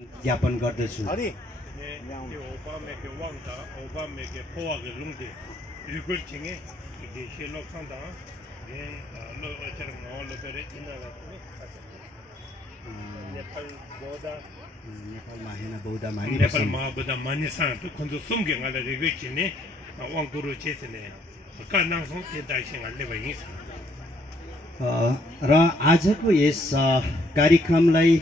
ज्ञापन गर्दछु। नेपालमा हैन बौद्ध मानिस नेपालमा बौद्ध मानिसहरु त खन्जो सुमगे ngala रेगु छिने वाङ गुरु चेसने कानाङसो ते दाइसिङले भइस र आजको यस कार्यक्रमलाई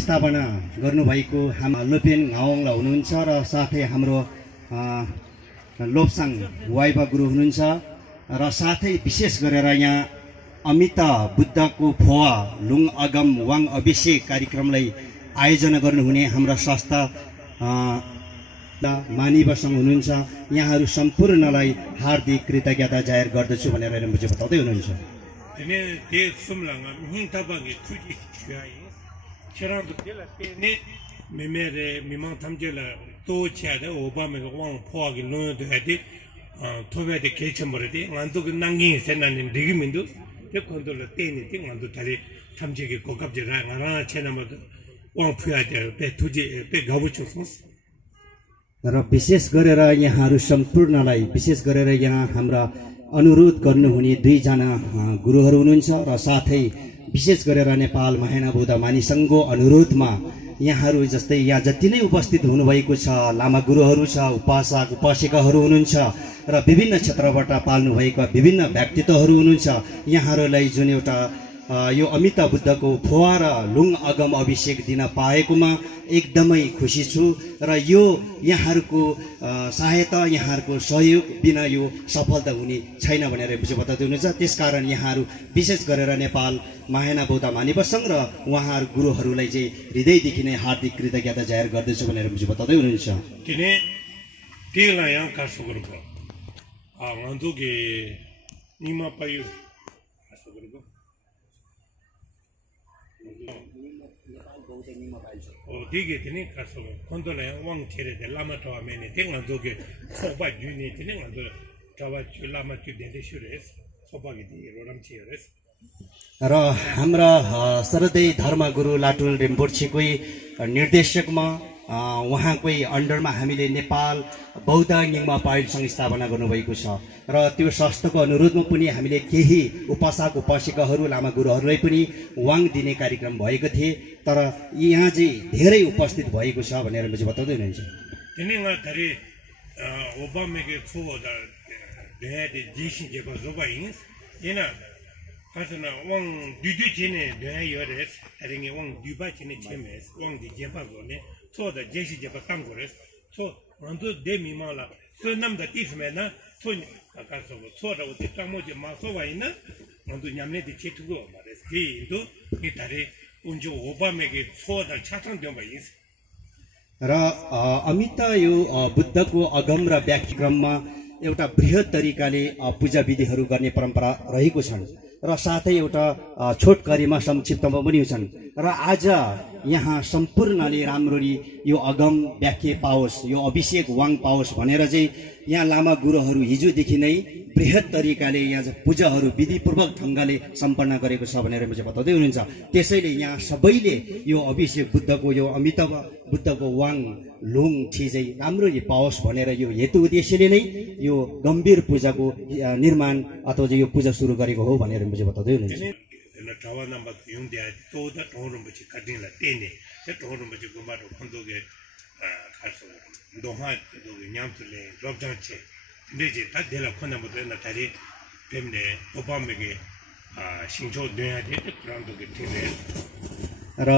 स्थापना गर्नुभएको हाम्रो लोपेन गाउँला हुनुहुन्छ र साथै हाम्रो लोपसाङ वाइबा गुरु हुनुहुन्छ र साथै विशेष गरेर यहाँ अमिता बुद्धको फोवा लुङ अगम वाङ अभिषेक कार्यक्रमलाई आयोजना गर्नुहुने हाम्रा संस्था मानिबसङ हुनुहुन्छ। यहाँहरू सम्पूर्णलाई हार्दिक कृतज्ञता जाहेर गर्दछु भनेर मुझे बताउँदै हुनुहुन्छ। र विशेष गरेर यहाँहरू सम्पूर्णलाई विशेष गरेर यहाँ हाम्रा अनुरोध गर्नुहुने दुईजना गुरुहरू हुनुहुन्छ र साथै विशेष गरेर नेपाल महायाना बौद्ध मानिसङ्घको अनुरोधमा यहाँहरू जस्तै यहाँ जति नै उपस्थित हुनुभएको छ लामा गुरुहरू छ, उपासक उपासिकाहरू हुनुहुन्छ र विभिन्न क्षेत्रबाट पाल्नु भएका विभिन्न व्यक्तित्वहरू हुनुहुन्छ। यहाँहरूलाई जुन एउटा यो अमिता बुद्धको फोवा र लुङ अगम अभिषेक दिन पाएकोमा एकदमै खुसी छु र यो यहाँहरूको सहायता यहाँहरूको सहयोग बिना यो सफलता हुने छैन भनेर बुझे बताउँदै हुनुहुन्छ। त्यसकारण यहाँहरू विशेष गरेर नेपाल महायाना बौद्ध मानिबसङ र उहाँहरू गुरुहरूलाई चाहिँ हृदयदेखि नै हार्दिक कृतज्ञता जाहेर गर्दछु भनेर बुझे बताउँदै हुनुहुन्छ। किने तेला यहाँ कासो गरेको ngandhuge nima payu दिगे तिनी कासो कोन्दले वाङ छेरे दे लामा टवा मेने ते ngandhuge सोबा जुने तिनी ngandhu टवा लामा छु देले सुरेस सोबा गे दि रोडम छिरेस र हाम्रा सरदै धर्मगुरु लाटुल रिम्पोछेकै निर्देशकमा उहाँकै अन्डरमा हामीले नेपाल बौद्ध निगमा पाइल संघ स्थापना गर्नुभएको छ र त्यो संस्थाको अनुरोधमा पनि हामीले केही उपासक उपासिकाहरू लामा गुरुहरूलाई पनि वाङ दिने कार्यक्रम भएको थिए तर यहाँ चाहिँ धेरै उपस्थित भएको छ भनेर मैले बताउँदै हुनुहुन्छ। तिनीमा धरि ओबामेको छोदा देहले जिसिन के बजोबाइन्स हैन कसना वाङ दुई छिने देह यरेस अरिङे वाङ दुबा छिने छेमेस वाङ दि जेपा गोने छोदा जेसी जेपा काम गरेस छो अन्त देमी मला सोनम द तिसमेना छोन कासो छोरा उते तमोजे मासो भइन अन्त न्याम्ने दि छिटुगो मारेस कि दु कितारे उन्जो ओबामेको छोदा छाथन देउ भइस र अमिता यो बुद्धको अगम र व्याख्याक्रममा एउटा बृहत तरिकाले पूजा विधिहरू गर्ने परम्परा रहेको छन् र साथै एउटा छोट गरिमा संक्षिप्तमा पनि छन् र आज यहाँ सम्पूर्णले राम्ररी यो अगम व्याख्या पाओस् यो अभिषेक वाङ पाओस् भनेर चाहिँ यहाँ लामा गुरुहरू हिजोदेखि नै बृहत तरिकाले यहाँ पूजाहरू विधिपूर्वक ढङ्गले सम्पन्न गरेको छ भनेर मैले बताउँदै हुनुहुन्छ। त्यसैले यहाँ सबैले यो अभिषेक बुद्धको यो अमिताभ बुद्धको वाङ लुङ चिजै राम्ररी पाओस् भनेर यो हेतु उद्देश्यले नै यो गम्भीर पूजाको निर्माण अथवा यो पूजा सुरु गरेको हो भनेर मैले बताउँदै हुनुहुन्छ। Tawa number Yundia told that Horumbuchi Kadina Tene, that Horumbuchi Gumato Kondoge Castle, Doha, Yamtule, Robjanche, Deji, that de la Konamutana Tari, Pemde, Obamege, Shinjo Dea, Ground र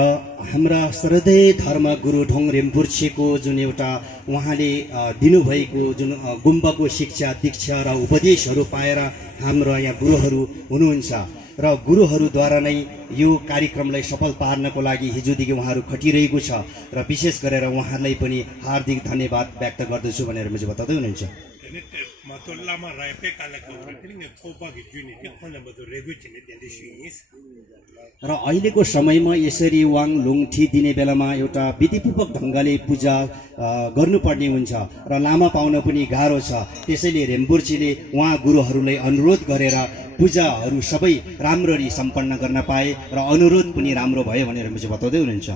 हाम्रा सरदै धर्म गुरु ढोङ रिम्पोछेको जुन एउटा उहाँले दिनुभएको जुन गुम्बाको शिक्षा दीक्षा र उपदेशहरू पाएर हाम्रो यहाँ गुरुहरू हुनुहुन्छ र गुरुहरूद्वारा नै यो कार्यक्रमलाई सफल पार्नको लागि हिजोदेखि उहाँहरू खटिरहेको छ र विशेष गरेर उहाँहरूलाई पनि हार्दिक धन्यवाद व्यक्त गर्दछु भनेर मैले बताउँदै हुनुहुन्छ। र अहिलेको समयमा यसरी वाङ लुङठी दिने बेलामा एउटा विधिपूर्वक ढङ्गले पूजा गर्नुपर्ने हुन्छ र लामा पाउन पनि गाह्रो छ। त्यसैले रिम्पोछेले उहाँ गुरुहरूलाई अनुरोध गरेर पूजाहरू सबै राम्ररी सम्पन्न गर्न पाए र अनुरोध पनि राम्रो भयो भनेर मुझे बताउँदै हुनुहुन्छ।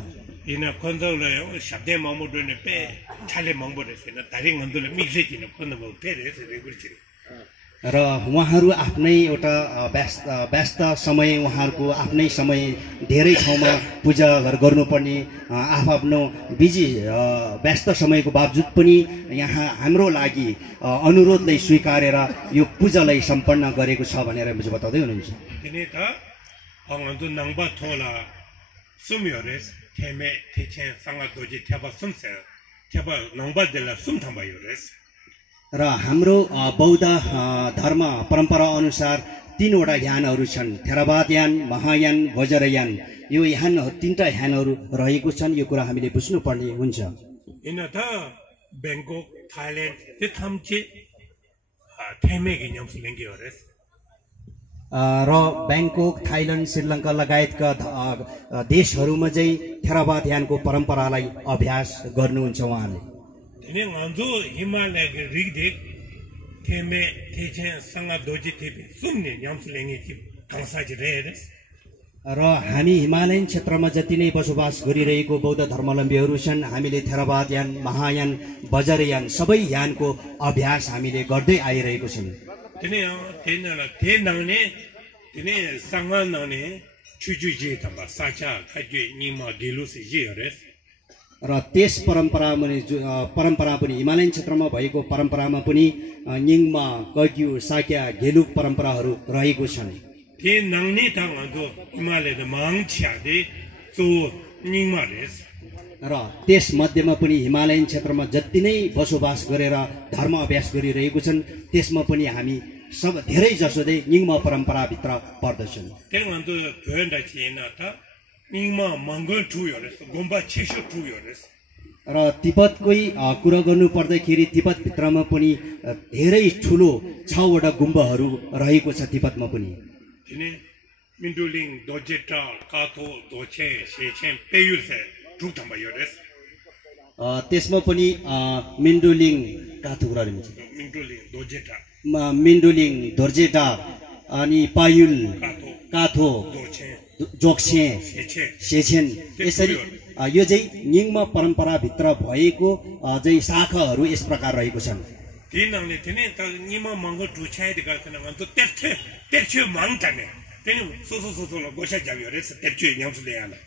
이나 컨트롤에 샤데 마모드네 빼 차례 망보레스나 다른 건들 믹스지는 컨트롤 빼레스 그렇지 र उहाँहरू आफ्नै एउटा व्यस्त समय उहाँहरूको आफ्नै समय धेरै ठाउँमा पूजा गर्नुपर्ने आफ्नो बिजी व्यस्त समयको बावजुद पनि यहाँ हाम्रो लागि अनुरोधलाई स्वीकारेर यो पूजालाई सम्पन्न गरेको छ भनेर मुझे बताउँदै हुनुहुन्छ तिनी त अंगन्तो नंगबा थोला सुम्योरेस थेमे थेचे सांगा दोजी थेबा सुमसे थेबा नंगबा देला सुमथाबायोरेस र हाम्रो बौद्ध धर्म परम्परा अनुसार तीनवटा यानहरू छन् थेरावाद यान महायान वज्रयान यो यान तीनटा यानहरू रहेको छन् यो कुरा हामीले बुझ्नु पर्ने हुन्छ इना त बैंकॉक थाइल्यान्ड ते थम्चे थेमे गिन्यम सुलेंगे होरेस र बैंकॉक थाइल्यान्ड श्रीलङ्का लगायतका देशहरूमा चाहिँ थेरावाद यानको परम्परालाई अभ्यास गर्नुहुन्छ उहाँले तिनी नन्जो हिमालय के रिगदेक थेमे थेचे संगा दोजी थेबे सुमने न्यामसुलेंगे कि कांसाजि रहेस र हामी हिमालयन क्षेत्रमा जति नै बसोबास गरिरहेको बौद्ध धर्मावलम्बीहरू छन् हामीले थेरावाद यान महायान वज्रयान सबै यानको अभ्यास हामीले गर्दै आइरहेको छौं तिनी तेनला तेनने तिनी संगा नने छुजुजी तबा साचा खजु निमा गेलुस जिरेस र त्यस परम्परा पनि हिमालयन क्षेत्रमा भएको परम्परामा पनि निङमा कग्यु साक्या गेलुक परम्पराहरू रहेको छन् ते नङने तङदो हिमालयद माङछ्यादे सो निङमारेस र त्यस मध्यमा पनि हिमालयन क्षेत्रमा जति नै बसोबास गरेर धर्म अभ्यास गरिरहेको छन् त्यसमा पनि हामी सब धेरै जसोले निङमा परम्परा भित्र पर्दछन् तेङदो भएन्डा छिना त निङमा मंगल टुयोरेस गोम्बा छेसो टुयोरेस र तिब्बतकै कुरा गर्नु पर्दाखेरि तिब्बत भित्रमा पनि धेरै ठुलो 6 वटा गुम्बाहरू रहेको छ तिब्बतमा पनि तिनी मिन्डुलिङ दोजेटा काथो दोचे शेचेन पेयुरसे टुथम्बायोरेस त्यसमा पनि मिन्डुलिङ काथो कुरा हुन्छ मिन्डुलिङ दोजेटा मिन्डुलिङ दोर्जेटा अनि पायुल काथो जोक्छे शेचेन यसरी यो चाहिँ निङमा परम्परा भित्र भएको चाहिँ शाखाहरू यस प्रकार रहेको छन् तिनले तिनी त निमा मंगो टुछाइद गर्छन् अन्त तेर्छु माङताने तिनी सोसो गोसा जाबियोरेस तेर्छु न्याउसले आला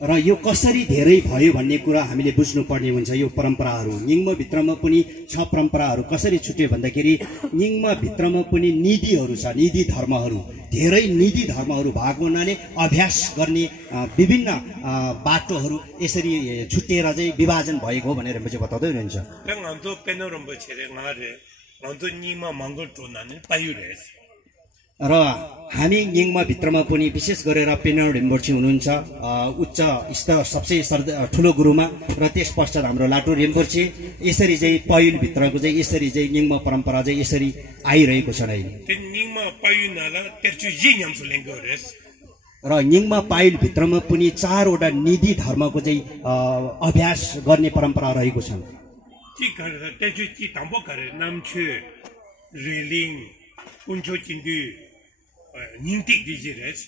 र यो कसरी धेरै भयो भन्ने कुरा हामीले बुझ्नु पर्ने हुन्छ यो परम्पराहरू निङमा भित्रमा पनि 6 परम्पराहरू कसरी छुट्यो भन्दाखेरि निङमा भित्रमा पनि निधिहरू छ निधि धर्महरू धेरै निधि धर्महरू भएको हुनाले अभ्यास गर्ने विभिन्न बाटोहरू यसरी छुटेर चाहिँ विभाजन भएको भनेर मैले बताउँदै हुनुहुन्छ अन्त पेनोरम्बो छेरे ngare अन्त निमा मंगल टोनाने पायुरेस र हामी निङमा भित्रमा पनि विशेष गरेर पेनर रिम्बोर्ची हुनुहुन्छ उच्च स्तर सबसे ठुलो गुरुमा र त्यस पश्चात हाम्रो लाटो रिम्बोर्ची यसरी चाहिँ पयुल भित्रको चाहिँ यसरी चाहिँ निङमा परम्परा चाहिँ यसरी आइरहेको छ अहिले निङमा पायुनाला तेर्छु जिङम सुलेंगोरेस र निङमा पायुल भित्रमा पनि 4 वटा निधि धर्मको चाहिँ अभ्यास गर्ने परम्परा रहेको छ ठीक गरेर तेर्छु ची तम्बो गरे नामछु रेलिङ कुन्चो चिन्दु निन्तिक दिजिरेस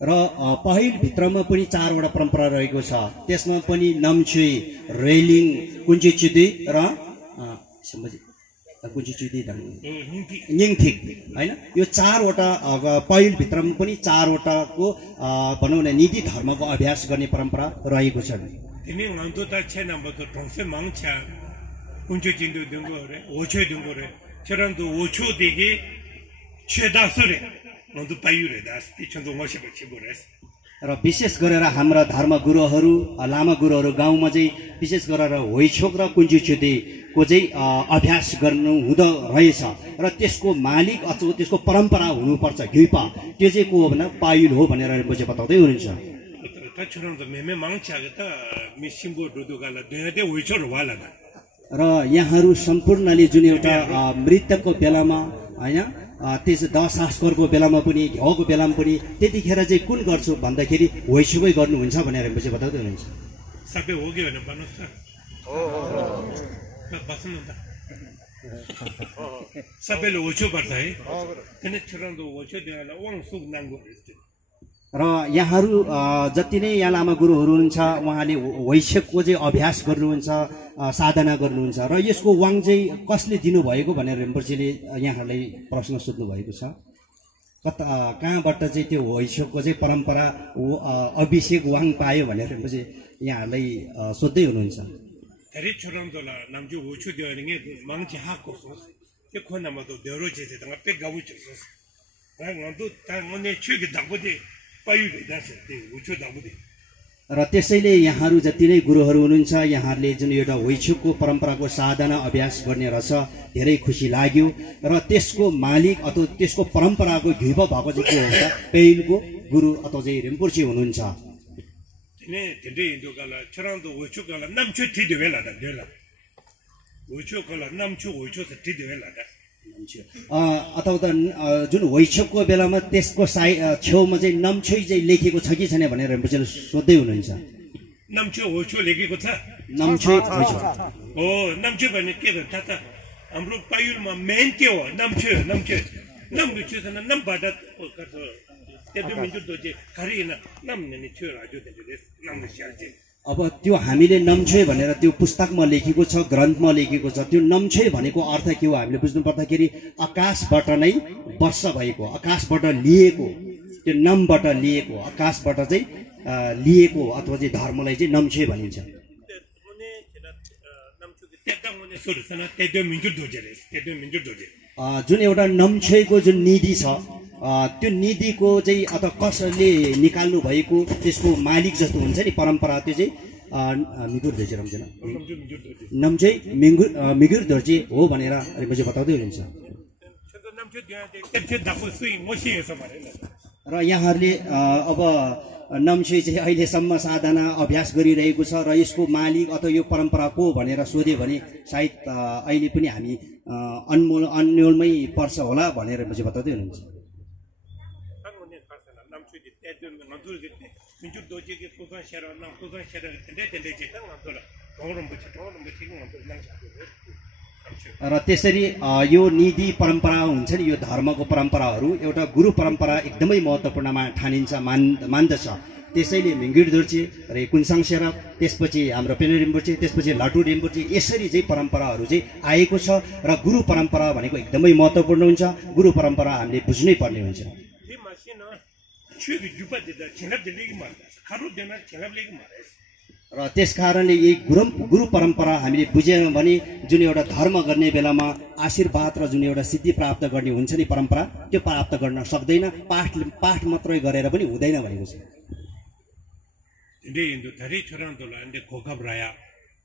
र पहिल भित्रमा पनि 4 वटा परम्परा रहेको छ त्यसमा पनि नम्छुई रेलिङ कुन्चुचुदी र कुन्चुचुदी निङथिक हैन यो 4 वटा पहिल भित्रमा पनि 4 वटाको भनौं न निधि धर्मको अभ्यास गर्ने परम्परा रहेको छ तिनी नन्तो त छ नम्बर त टोसे माङछा कुन्चु चिन्दु दंगोरे ओछे दंगोरे चरन्दो ओछो दिगे छेदासरे नन्तो पायुरे दास पिछन्दो मसेको छिबोरेस र विशेष गरेर हाम्रा धर्म गुरुहरू लामा गुरुहरू गाउँमा चाहिँ विशेष गरेर होइछोक र कुन्चुचुदीको चाहिँ अभ्यास गर्नु हुँदो रहेछ र त्यसको मालिक अथवा त्यसको परम्परा हुनुपर्छ घिपा त्यो चाहिँ को हो भने पायुल हो भनेर मैले बताउँदै हुनुहुन्छ त छुरन्तो मेमे माङछाले त मिसिमबो दुदुगाला देहदे होइछोर वाला र यहाँहरू सम्पूर्णले जुन एउटा मृतकको बेलामा हैन त्यस दशास्करको बेलामा पनि घाउको बेलामा पनि त्यतिखेर चाहिँ कुन गर्छु भन्दाखेरि होइसुकै गर्नुहुन्छ भनेर पछि बताउँदै हुनुहुन्छ सबै हो कि भने भन्नुस् त बस्नु त सबैले होइछु पर्छ है किन छुरन्दो होइछु देला वङ सुक नाङ्गो र यहाँहरू जति नै यहाँ लामा गुरुहरू हुनुहुन्छ उहाँले वैश्यको चाहिँ अभ्यास गर्नुहुन्छ साधना गर्नुहुन्छ र यसको वाङ चाहिँ कसले दिनुभएको भनेर रिम्पोछेले यहाँहरूलाई प्रश्न सोध्नु भएको छ कहाँबाट चाहिँ त्यो वैश्यको चाहिँ परम्परा अभिषेक वाङ पायो भनेर रिम्पोछे यहाँहरूलाई सोध्दै हुनुहुन्छ धेरै छोराउँदोला नामजु उछु दिने मान्छे हाको त्यो खोनामादो देउरो चाहिँ तंगा पे गाउ छस र नन्दु ता मने छुगे दाबुदे पाइबे दास त्यो उछु दाबुदे र त्यसैले यहाँहरू जति नै गुरुहरू हुनुहुन्छ यहाँहरूले जुन एउटा वैश्यको परम्पराको साधना अभ्यास गर्ने रहेछ धेरै खुसी लाग्यो र त्यसको मालिक अथवा त्यसको परम्पराको घिब भएको चाहिँ के हुन्छ पेइलको गुरु अथवा चाहिँ रिम्पोछे हुनुहुन्छ ने तेदे इन्दो गाला छोराउँदो उछु गाला नामछु थिदे बेलादा देला उछु गाला नामछु उछु थिदे बेलादा अथवा त जुन वैश्यको बेलामा त्यसको छेउमा चाहिँ नम्छुई चाहिँ लेखेको छ कि छैन भनेर रिम्पोछेले सोध्दै हुनुहुन्छ नम्छु उछु लेखेको छ नम्छुई ओ नम्छु भने के भन्छ त हाम्रो पायुलमा मेन के हो नम्छु नम्छु छ नम्बाट त्यो मिन्जु दोजे खरिन नम्ने छु राजु तेले नम्ने स्याल्जे अब त्यो हामीले नम्छे भनेर त्यो पुस्तकमा लेखेको छ ग्रन्थमा लेखेको छ त्यो नम्छे भनेको अर्थ के हो हामीले बुझ्नु पर्दाखेरि आकाशबाट नै वर्ष भएको आकाशबाट लिएको त्यो नमबाट लिएको आकाशबाट चाहिँ लिएको अथवा चाहिँ धर्मलाई चाहिँ नम्छे भनिन्छ जुन एउटा नम्छेको जुन निधि छ त्यो निधिको चाहिँ अथवा कसले निकाल्नु भएको त्यसको मालिक जस्तो हुन्छ नि परम्परा त्यो चाहिँ मिगुर धोर्जे रम्जेन नम्छे मिगुर धोर्जे हो भनेर पछि बताउँदै हुनुहुन्छ र यहाँहरूले अब नम्छे चाहिँ अहिलेसम्म साधना अभ्यास गरिरहेको छ र यसको मालिक अथवा यो परम्परा को भनेर सोध्यो भने सायद अहिले पनि हामी अन्यलमै पर्छ होला भनेर पछि बताउँदै हुनुहुन्छ र त्यसरी यो निधि परम्परा हुन्छ नि यो धर्मको परम्पराहरू एउटा गुरु परम्परा एकदमै महत्त्वपूर्णमा ठानिन्छ मान्दछ त्यसैले मिङ्गिर दोर्जे र कुन्साङ शेरप त्यसपछि हाम्रो पेने रिम्पोछे त्यसपछि लाटु रिम्पोछे यसरी चाहिँ परम्पराहरू चाहिँ आएको छ र गुरु परम्परा भनेको एकदमै महत्त्वपूर्ण हुन्छ गुरु परम्परा हामीले बुझ्नै पर्ने हुन्छ र त्यस कारणले यही गुरु परम्परा हामीले बुझ्यौँ भने जुन एउटा धर्म गर्ने बेलामा आशीर्वाद र जुन एउटा सिद्धि प्राप्त गर्ने हुन्छ नि परम्परा त्यो प्राप्त गर्न सक्दैन पाठ मात्रै गरेर पनि हुँदैन भनेको छ Today in the Tarantula and the Cocabraya,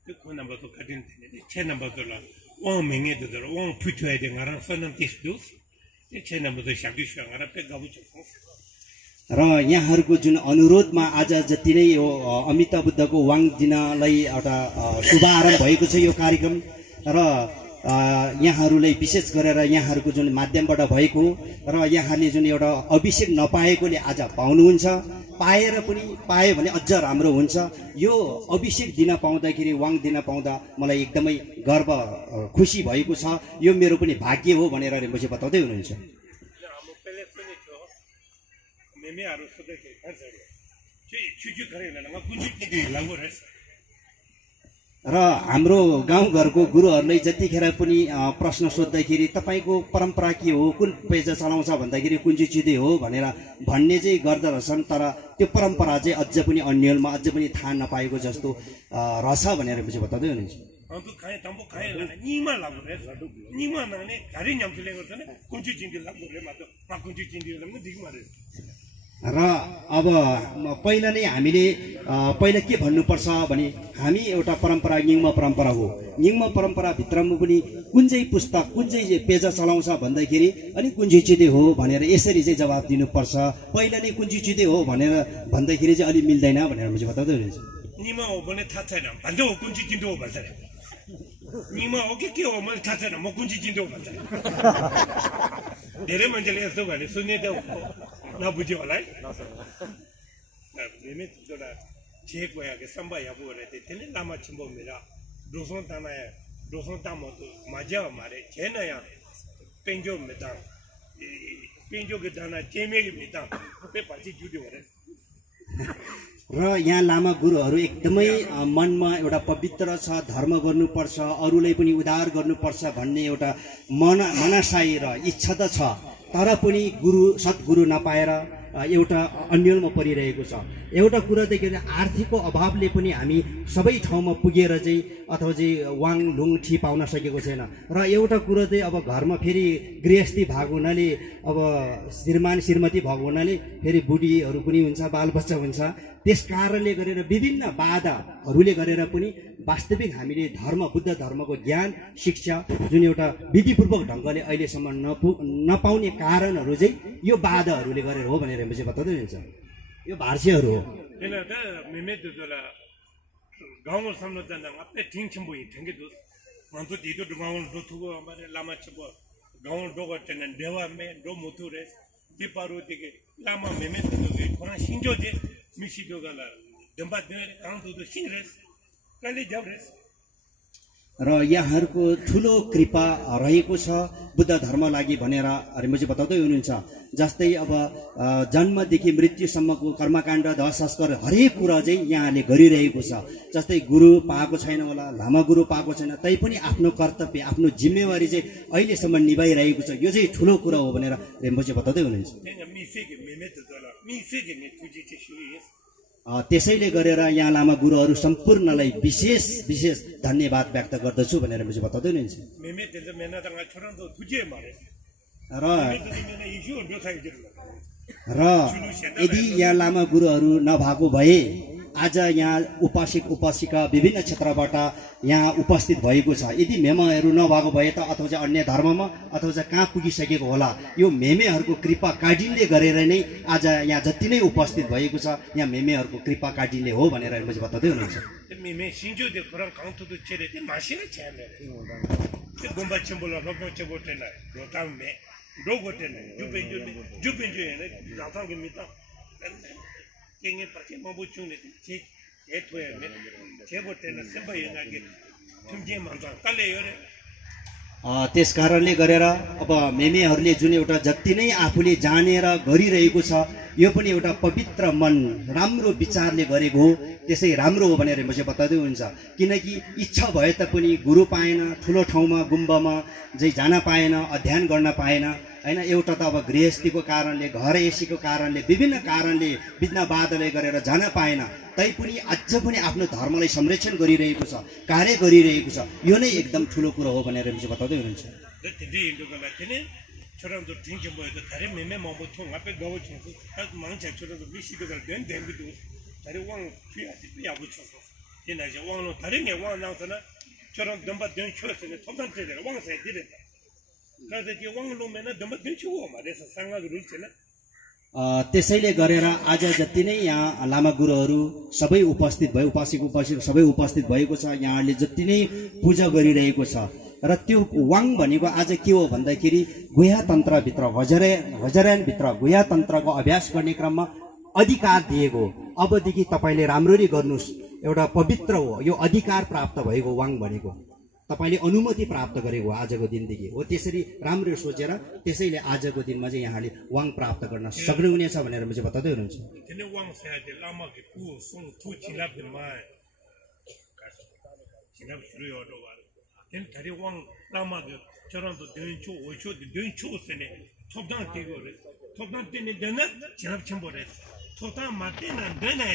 the Conamba to Catin, the Chenabatola, one minute to the one put to the Arasan and Tistus, the Chenamba the Shakish and Arapegavuch. र यहाँहरूको जुन अनुरोधमा आज जति नै यो अमिताभ बुद्धको वाङ दिनलाई एउटा शुभारम्भ भएको छ यो कार्यक्रम र यहाँहरूलाई विशेष गरेर यहाँहरूको जुन माध्यमबाट भएको र यहाँले जुन एउटा अभिषेक नपाएकोले आज पाउनुहुन्छ पाएर पनि पायो भने अझ राम्रो हुन्छ यो अभिषेक दिन पाउँदाखेरि वाङ दिन पाउँदा मलाई एकदमै गर्व खुसी भएको छ यो मेरो पनि भाग्य हो भनेर पछि बताउँदै हुनुहुन्छ र हाम्रो गाउँघरको गुरुहरूले जतिखेर पनि प्रश्न सोद्धाखेरि तपाईँको परम्परा के हो कुन पेजा चलाउँछ भन्दाखेरि कुन चाहिँ चिजै हो भनेर भन्ने चाहिँ गर्दछन् तर त्यो परम्परा चाहिँ अझ पनि अन्यलमा अझ पनि थाहा नपाएको जस्तो रहेछ भनेर पछि बताउँदै हुनुहुन्छ र अब पहिला नै हामीले पहिला के भन्नुपर्छ भने हामी एउटा परम्परा निङ्म परम्परा हो निङ्म परम्पराभित्रमा पनि कुन चाहिँ पुस्तक कुन चाहिँ पेजा चलाउँछ भन्दाखेरि अनि कुन चाहिँ चिते हो भनेर यसरी चाहिँ जवाब दिनुपर्छ पहिला नै कुन चाहिँ चिते हो भनेर भन्दाखेरि चाहिँ अलि मिल्दैन भनेर मैले बताउँदै हुनुहुन्छ निङ्म हो भने थाहा छैन भन्छ हो कुन चाहिँ चिन्तो हो भन्छ निङ्म हो के हो मैले थाहा छैन म कुन चाहिँ चिन्तो भन्छ धेरै मान्छेले यस्तो भने सुन्ने त नबुझ्यो होला है एउटा ठेक भयो कि सम्भव याबु रहेथे त्यसले लामा छिम्बो मेरा दोसों तामा तो मजा हमारे छे ना यहाँ पेंजो में था पेन्जोको दाना चेमेको भित्र पे पछि जुट्यो भने र यहाँ लामा गुरुहरू एकदमै मनमा एउटा पवित्र छ, धर्म गर्नुपर्छ, अरूलाई पनि उद्धार गर्नुपर्छ भन्ने एउटा मनासाई र इच्छा त छ, तर पनि सद्गुरु नपाएर एउटा अन्यलमा परिरहेको छ। एउटा कुरा देखेर आर्थिकको अभावले पनि हामी सबै ठाउँमा पुगेर चाहिँ अथवा चाहिँ वाङ लुङ ठी पाउन सकेको छैन। र एउटा कुरा चाहिँ अब घरमा फेरि गृहस्थी भएको हुनाले, अब श्रीमान श्रीमती भएको हुनाले फेरि बुढीहरू पनि हुन्छ, बालबच्चा हुन्छ, त्यस कारणले गरेर विभिन्न बाधाहरूले गरेर पनि वास्तविक हामीले बुद्ध धर्मको ज्ञान शिक्षा जुन एउटा विधिपूर्वक ढङ्गले अहिलेसम्म नपाउने कारणहरू चाहिँ यो बाधाहरूले गरेर हो भनेर चाहिँ बताउँदै हुन्छ। यो भार्सीहरू हो। गाउँ सम्म जान अपने ठिङ छम बोइ ठिङ्गे दोस मान्छे दितो गाउँ दोथुको हमारे लामा छ गाउँ डोगो टेन देवा में दो मुथु रे दिपारो दिके लामा मेमे तो कोना सिंजो जे मिसी दोगला दम्बा दे काम तो सिंरेस कले जबरेस र यहाँहरूको ठुलो कृपा रहेको छ बुद्ध धर्म लागि भनेर हरिमजी बताउँदै हुनुहुन्छ। जस्तै अब जन्मदेखि मृत्युसम्मको कर्मकाण्ड दह संस्कार हरेक कुरा चाहिँ यहाँले गरिरहेको छ। जस्तै गुरु पाएको छैन होला, लामा गुरु पाएको छैन, तैपनि आफ्नो कर्तव्य आफ्नो जिम्मेवारी चाहिँ अहिलेसम्म निभाइरहेको छ। यो चाहिँ ठुलो कुरा हो भनेर रिम्पोचे बताउँदै हुनुहुन्छ। त्यसैले गरेर यहाँ लामा गुरुहरू सम्पूर्णलाई विशेष विशेष धन्यवाद व्यक्त गर्दछु भनेर मैले बताउँदै हुनुहुन्छ। र यदि यहाँ लामा गुरुहरू नभएको भए आज यहाँ उपासक उपासिका विभिन्न क्षेत्रबाट यहाँ उपस्थित भएको छ। यदि मेमेहरू नभएको भए त अथवा चाहिँ अन्य धर्ममा अथवा चाहिँ कहाँ पुगिसकेको होला। यो मेमेहरूको कृपा काटिनले गरेर नै आज यहाँ जति नै उपस्थित भएको छ यहाँ मेमेहरूको कृपा काटिनले हो भनेर मैले बताउँदै हुनुहुन्छ। मेमे सिंजो दे पुरा काउन्टु तो चेरे ते मासिना छ्यामे ते गोम्बा चम्बोला रोको चबोटे ना रोताम मे रोगोटे ना जुबे ने जाताम के मिता केंगे पके मबु चुने चे एथोय मे चेबोटे ना सेबा यना के तुमजे मान्छ कले योरे त्यस कारणले गरेर अब मेमेहरूले जुन एउटा जति नै आफूले जानेर गरिरहेको छ यो पनि एउटा पवित्र मन राम्रो विचारले गरेको हो। त्यसै राम्रो हो भनेर मैले बताउँदै हुन्छ। किनकि इच्छा भए तापनि गुरु पाएन, ठुलो ठाउँमा गुम्बामा चाहिँ जान पाएन, अध्ययन गर्न पाएन हैन। एउटा त अब गृहस्थीको कारणले, घर एसीको कारणले, विभिन्न कारणले विघ्न बाधाले गरेर जान पाएन, तैपनि अझ पनि आफ्नो धर्मलाई संरक्षण गरिरहेको छ, कार्य गरिरहेको छ। यो नै एकदम ठुलो कुरो हो भनेर मैले बताउँदै हुनुहुन्छ। छोरा तो ठीक है बोले तो थारे में मामू थों आप पे गाँव छोड़ तो मांग चाहिए छोरा तो बीसी तो कर दें दें भी तो थारे वांग फिर या बुझो ये ना जो वांग लो थारे में वांग ना तो ना छोरा दम्बा दें छोड़ से थोड़ा तो तेरे वांग से दिले कहते कि वांग लो में ना दम्बा दें छोड़ हमारे से संगा गुरुल से ना त्यसैले गरेर आज जति नै यहाँ लामा गुरुहरू सबै उपस्थित भयो, उपासक उपासिका सबै उपस्थित भएको छ। यहाँले जति नै पूजा गरिरहेको छ र त्यो वाङ भनेको आज के हो भन्दाखेरि गुह्या तन्त्रभित्र हजरायनभित्र गुह्या तन्त्रको अभ्यास गर्ने क्रममा अधिकार दिएको। अबदेखि तपाईँले राम्ररी गर्नुहोस्, एउटा पवित्र हो, यो अधिकार प्राप्त भएको वाङ भनेको तपाईँले अनुमति प्राप्त गरेको आजको दिनदेखि हो। त्यसरी राम्रो सोचेर त्यसैले आजको दिनमा चाहिँ यहाँले वाङ प्राप्त गर्न सक्नुहुनेछ भनेर मैले बताउँदै हुनुहुन्छ। then thari wang lama de charan to den chu o chu den chu se ne thobdan te go re thobdan te ne den na chinap chimbo re thota mate na den na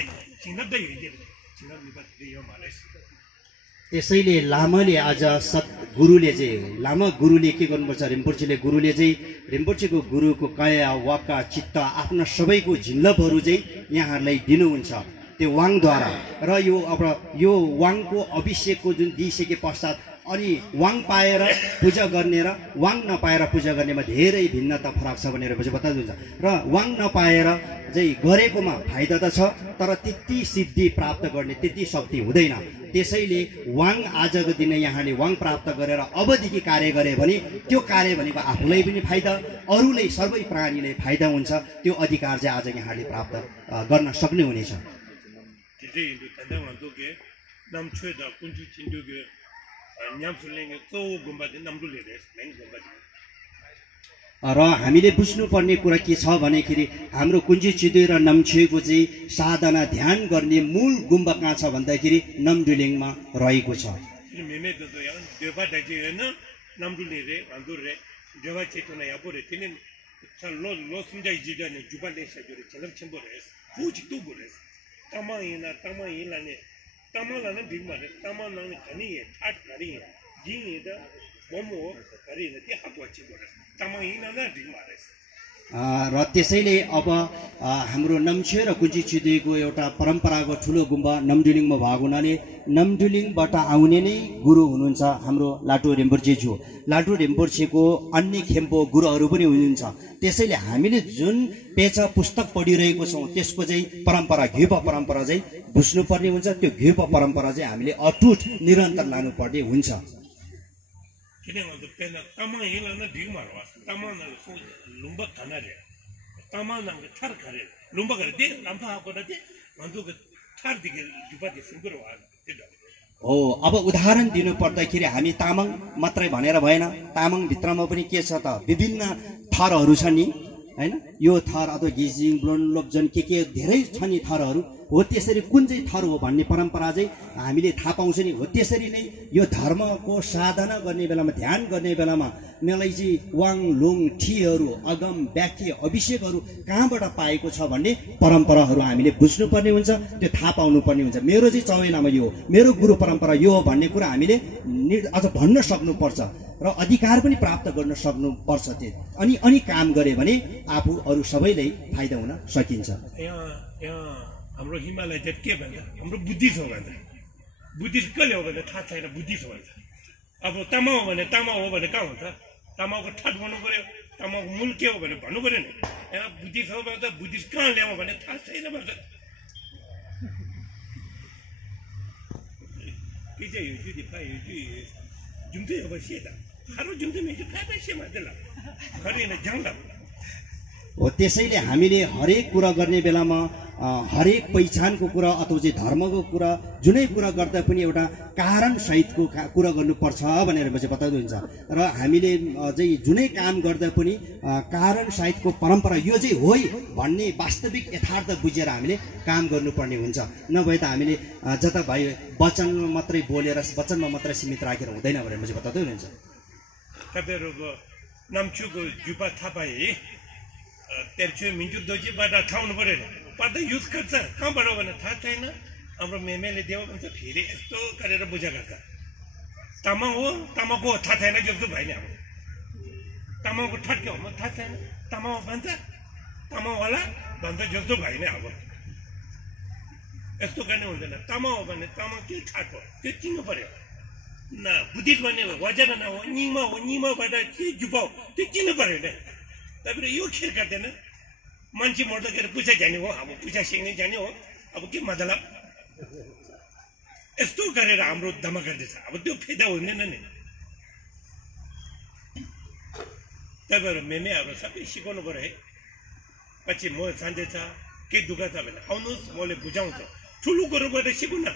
chinap de ye chinap ni bat de yo males त्यसैले लामाले आज सद्गुरुले चाहिँ लामा गुरुले के गर्नुपर्छ, रिम्पोचेले गुरुले चाहिँ रिम्पोचेको गुरुको काया वाका चित्त आफ्ना सबैको झिल्लपहरू चाहिँ यहाँहरूलाई दिनुहुन्छ त्यो वाङद्वारा। र यो वाङको अभिषेकको जुन दिइसके पश्चात अनि वाङ पाएर पूजा गर्ने र वाङ नपाएर पूजा गर्नेमा धेरै भिन्नता फरक छ भनेर बताउँदै हुन्छ। र वाङ नपाएर चाहिँ गरेकोमा फाइदा त छ, तर त्यति सिद्धि प्राप्त गर्ने त्यति शक्ति हुँदैन। त्यसैले वाङ आजको दिन यहाँले वाङ प्राप्त गरेर अबदेखि कार्य गरे भने त्यो कार्य भनेको आफूलाई पनि फाइदा, अरूलाई सबै प्राणीलाई फाइदा हुन्छ। त्यो अधिकार चाहिँ आज यहाँले प्राप्त गर्न सक्ने हुनेछ। र हामीले बुझ्नुपर्ने कुरा के छ भनेखेरि हाम्रो कुञ्जी चिदे र नाम्चेको चाहिँ साधना ध्यान गर्ने मूल गुम्बा कहाँ छ भन्दाखेरि नम्दुलिङमा रहेको छ। र त्यसैले अब हाम्रो नम्चे र कुञ्जी चिदेको एउटा परम्परागत ठुलो गुम्बा नम्दुलिङमा भएको हुनाले नम्दुलिङबाट आउने नै गुरु हुनुहुन्छ हाम्रो लाटो रिम्पोछेज्यू। लाटो रिम्पोछेको अन्य खेम्पो गुरुहरू पनि हुनुहुन्छ। त्यसैले हामीले जुन पेचा पुस्तक पढिरहेको छौँ त्यसको चाहिँ परम्परा घिउपा परम्परा चाहिँ बुझ्नुपर्ने हुन्छ। त्यो घिउपा परम्परा चाहिँ हामीले अटुट निरन्तर लानुपर्ने हुन्छ। हो अब उदाहरण दिनु पर्दाखेरि हामी तामाङ मात्रै भनेर भएन। तामाङ भित्रमा पनि के छ त विभिन्न थरहरू छन् नि हैन। यो थर अथवा गिजिङ ब्लोन लोब्जन के धेरै छ नि थरहरू। हो त्यसरी कुन चाहिँ थर हो भन्ने परम्परा चाहिँ हामीले थाहा पाउँछ नि। हो त्यसरी नै यो धर्मको साधना गर्ने बेलामा ध्यान गर्ने बेलामा मलाई चाहिँ वाङ लुङ ठीहरू अगम व्याख्या अभिषेकहरू कहाँबाट पाएको छ भन्ने परम्पराहरू हामीले बुझ्नुपर्ने हुन्छ। त्यो थाहा पाउनुपर्ने हुन्छ। मेरो चाहिँ चौैनामा यो हो, मेरो गुरु परम्परा यो हो भन्ने कुरा हामीले अझ भन्न सक्नुपर्छ र अधिकार पनि प्राप्त गर्न सक्नुपर्छ। त्यो अनि काम गरे भने आफू अरू सबैलाई फाइदा हुन सकिन्छ। हाम्रो हिमालय चाहिँ के भन्छ हाम्रो बुद्धिस्ट हो भन्छ। बुद्धिस्ट कसले हो भने थाहा छैन बुद्धिस्ट हो भन्छ। अब तामा हो भने तामा हो भने कहाँ हुन्छ? तामाको ठाट भन्नु पर्यो। तामाको मूल के हो भने भन्नु पर्यो नि। यहाँ बुद्धिस्ट हो भन्छ। बुद्धिस्ट कहाँ ल्याउँ भने थाहा छैन भन्छ। के चाहिँ यो जुदी पाइ यो जुम्दै अब सेता खारो जुम्दै मेरो काटा सेमा देला खरिन जङ्गल हो। त्यसैले हामीले हरेक कुरा गर्ने बेलामा हरेक पहिचानको कुरा अथवा चाहिँ धर्मको कुरा जुनै कुरा गर्दा पनि एउटा कारण सहितको कुरा गर्नुपर्छ भनेर चाहिँ बताउँदै हुन्छ। र हामीले चाहिँ जुनै काम गर्दा पनि कारण सहितको परम्परा यो चाहिँ हो भन्ने वास्तविक यथार्थ बुझेर हामीले काम गर्नुपर्ने हुन्छ। नभए त हामीले जता भयो वचनमा मात्रै बोलेर वचनमा मात्रै सीमित राखेर हुँदैन भनेर चाहिँ बताउँदै हुनुहुन्छ। तपाईँहरूको नाम्चुको जुपा थापाई तेर्छु मिन्टु दोजीबाट ठाउनु पऱ्यो नि पढ्दा युज गर्छ कहाँबाट हो भने थाहा छैन। हाम्रो मेमेले देऊ भन्छ फेरि यस्तो गरेर बुझा गर्छ। तामाङ हो तामाको थाहा छैन जस्तो भयो नि। अब तामाङको ठट्के हो म थाहा छैन तामाङ भन्छ तामाङवाला भन्छ जस्तो भयो नि। अब यस्तो गर्ने हुँदैन। तामाङ हो भने तामाङ के ठाट हो त्यो चिन्नु पर्यो न। बुद्धिस्ट भन्ने वजना न हो निमा हो निमाबाट के जुपाउ त्यो चिन्नु पर्यो नि। तपाईँले यो खेल गर्दैन। मान्छे मर्दाखेरि पुछा जाने हो। अब पुछा सिक्ने जाने हो। अब के मतलब यस्तो गरेर हाम्रो दमा गर्दैछ। अब त्यो फाइदा हुँदैन नि। तपाईँहरू मेमेहरू सबै सिकाउनु पऱ्यो है। पछि म जान्दैछ के दुःख छ भने आउनुहोस् मैले बुझाउँछ। ठुलो गुरुबाट सिकौँ न।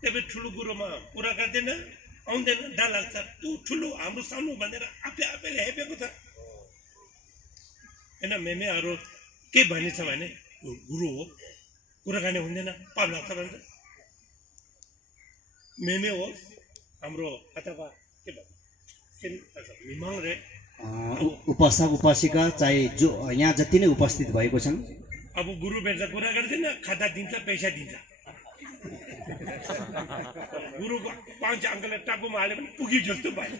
तपाईँ ठुलो गुरुमा कुरा गर्दैन आउँदैन डर लाग्छ। तँ ठुलो हाम्रो सानो भनेर आफैले हेपेको छ होइन। मेमेहरू के भनिन्छ भने गुरु हो कुरा गर्ने हुँदैन पाप लाग्छ भन्छ। मेमे होस् हाम्रो अथवा के भन्छ मिमाङ रे उपासक उपासिका चाहे जो यहाँ जति नै उपस्थित भएको छन्। अब गुरु बेच्छ कुरा गर्दैन खाता दिन्छ पैसा दिन्छ। गुरुको 5 अङ्कले टाकुमा हाल्यो भने पुग्यो जस्तो भयो।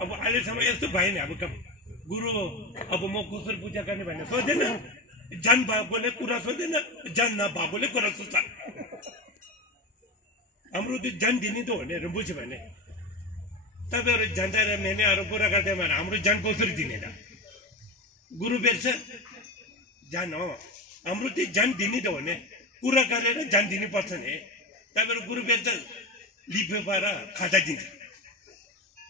अब अहिलेसम्म यस्तो भएन। अब गुरु अब म कसरी पूजा गर्ने भनेर सोध्दैन। जान भएकोले कुरा सोध्दैन जान नभएकोले कुरा सोध्छ। हाम्रो त्यो जान दिने त भनेर बुझ्यो भने तपाईँहरू जान्दैन मेमेहरू कुरा गर्दैन भने हाम्रो जान कसरी दिने त? गुरु बेच्छ जान हो हाम्रो त्यो जान दिने त भने कुरा गरेर जान दिनुपर्छ नि। तपाईँहरू गुरु बेच्छ लिपे पाएर खाता दिन्छ।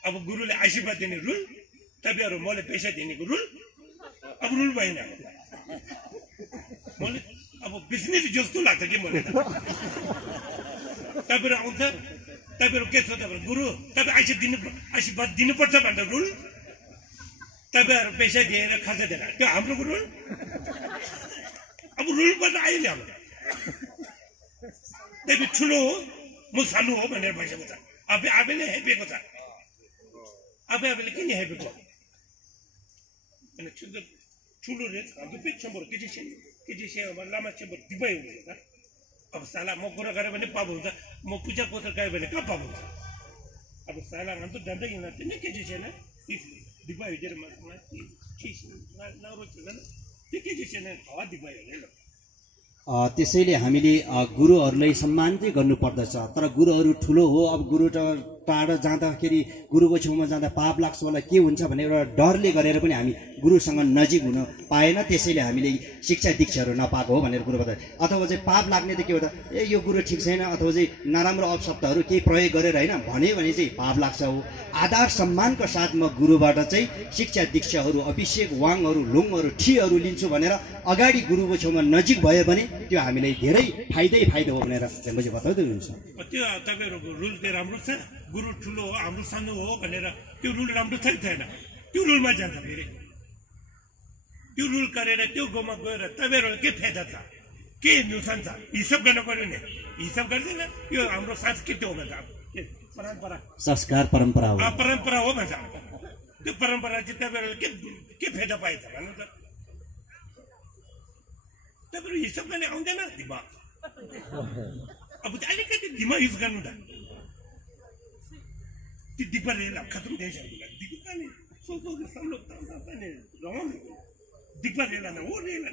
अब गुरुले आशीर्वाद दिने रुल तपाईँहरू मैले पैसा दिनेको रुल अब रुल भएन। मैले अब बिजनेस जस्तो लाग्छ कि मलाई। तपाईँहरू आउँछ तपाईँहरू के छ तपाईँहरू गुरु तपाईँ आशीर्वाद दिनुपर्छ भनेर रुल तपाईँहरू पैसा दिएर खाजा दिएर त्यो हाम्रो रुल अब रुलबाट आयो नि हाम्रो त्यही ठुलो हो म सानो हो भनेर भइसकेको छ आफैले हेपेको छ आफैले किन हेपेको ठुलो रेट हाम्रो पेट चम्बर केजी लामा चम्बर दिबै हुन्छ अब साला म कुरा गरेँ भने पाप हुन्छ म पूजा पत्र गयो भने कहाँ पाप हुन्छ अब साला हाम्रो डन्डै हिँड्छ नि केजी छैन दिपा हिँडेर त्यो केजी छैन हवा दिपा हिँडेर त्यसैले हामीले गुरुहरूलाई सम्मान चाहिँ गर्नुपर्दछ तर गुरुहरू ठुलो हो अब गुरु टाढा जाँदाखेरि गुरुको छेउमा जाँदा पाप लाग्छ होला के हुन्छ भनेर एउटा डरले गरेर पनि हामी गुरुसँग नजिक हुन पाएन त्यसैले हामीले शिक्षा दीक्षाहरू नपाएको हो भनेर गुरु बताए अथवा चाहिँ पाप लाग्ने त के हो त ए यो गुरु ठिक छैन अथवा चाहिँ नराम्रो अपशब्दहरू केही प्रयोग गरेर होइन भन्यो भने चाहिँ पाप लाग्छ हो आधार सम्मानको साथ म गुरुबाट चाहिँ शिक्षा दीक्षाहरू अभिषेक वाङहरू लुङहरू ठीहरू लिन्छु भनेर अगाडि गुरुको छेउमा नजिक भयो भने त्यो हामीलाई धेरै फाइदा हो भनेर मैले बताउँदै हुनुहुन्छ त्यो तपाईँहरूको रुल चाहिँ राम्रो छ गुरु ठुलो हो हाम्रो सानो हो भनेर त्यो रुल राम्रो छ छैन त्यो रुलमा जान्छ फेरि त्यो रुल गरेर त्यो गाउँमा गएर तपाईँहरू के फाइदा छ के नुकसान छ हिसाब गर्न पर्यो नि हिसाब गर्दैन यो हाम्रो संस्कृति हो भन्छ परम्परा संस्कार परम्परा हो परम्परा हो भन्छ त्यो परम्परा चाहिँ तपाईँहरूले के फाइदा पाएछ भन्नु त तपाईँहरू हिसाब गर्ने आउँदैन दिमाग अब अलिकति दिमाग युज गर्नु त त्यो दिपाले खतम देशहरूमा दिपा नि सोचो सब लोग रमाउने दिपा रेला न हो रेला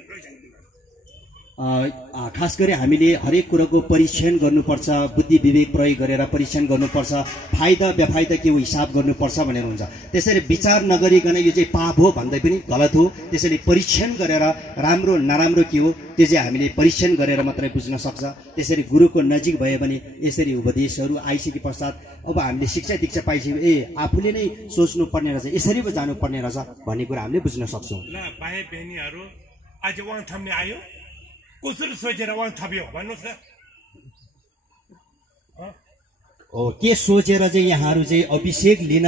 खास गरी हामीले हरेक कुराको परीक्षण गर्नुपर्छ बुद्धि विवेक प्रयोग गरेर परीक्षण गर्नुपर्छ फाइदा बेफाइदा के हो हिसाब गर्नुपर्छ भनेर हुन्छ त्यसरी विचार नगरिकन यो चाहिँ पाप हो भन्दै पनि गलत हो त्यसैले परीक्षण गरेर राम्रो नराम्रो के हो त्यो चाहिँ हामीले परीक्षण गरेर मात्रै बुझ्न सक्छ त्यसरी गुरुको नजिक भयो भने यसरी उपदेशहरू आइसके पश्चात अब हामीले शिक्षा दीक्षा पाइसक्यो ए आफूले नै सोच्नु पर्ने रहेछ यसरी पो जानु पर्ने रहेछ भन्ने कुरा हामीले बुझ्न सक्छौँ ल भाइ बहिनीहरू आज उहाँ थाम्ने आयो कसरी सोचेर उहाँ थप्यो भन्नुहोस् न के सोचेर चाहिँ यहाँहरू चाहिँ अभिषेक लिन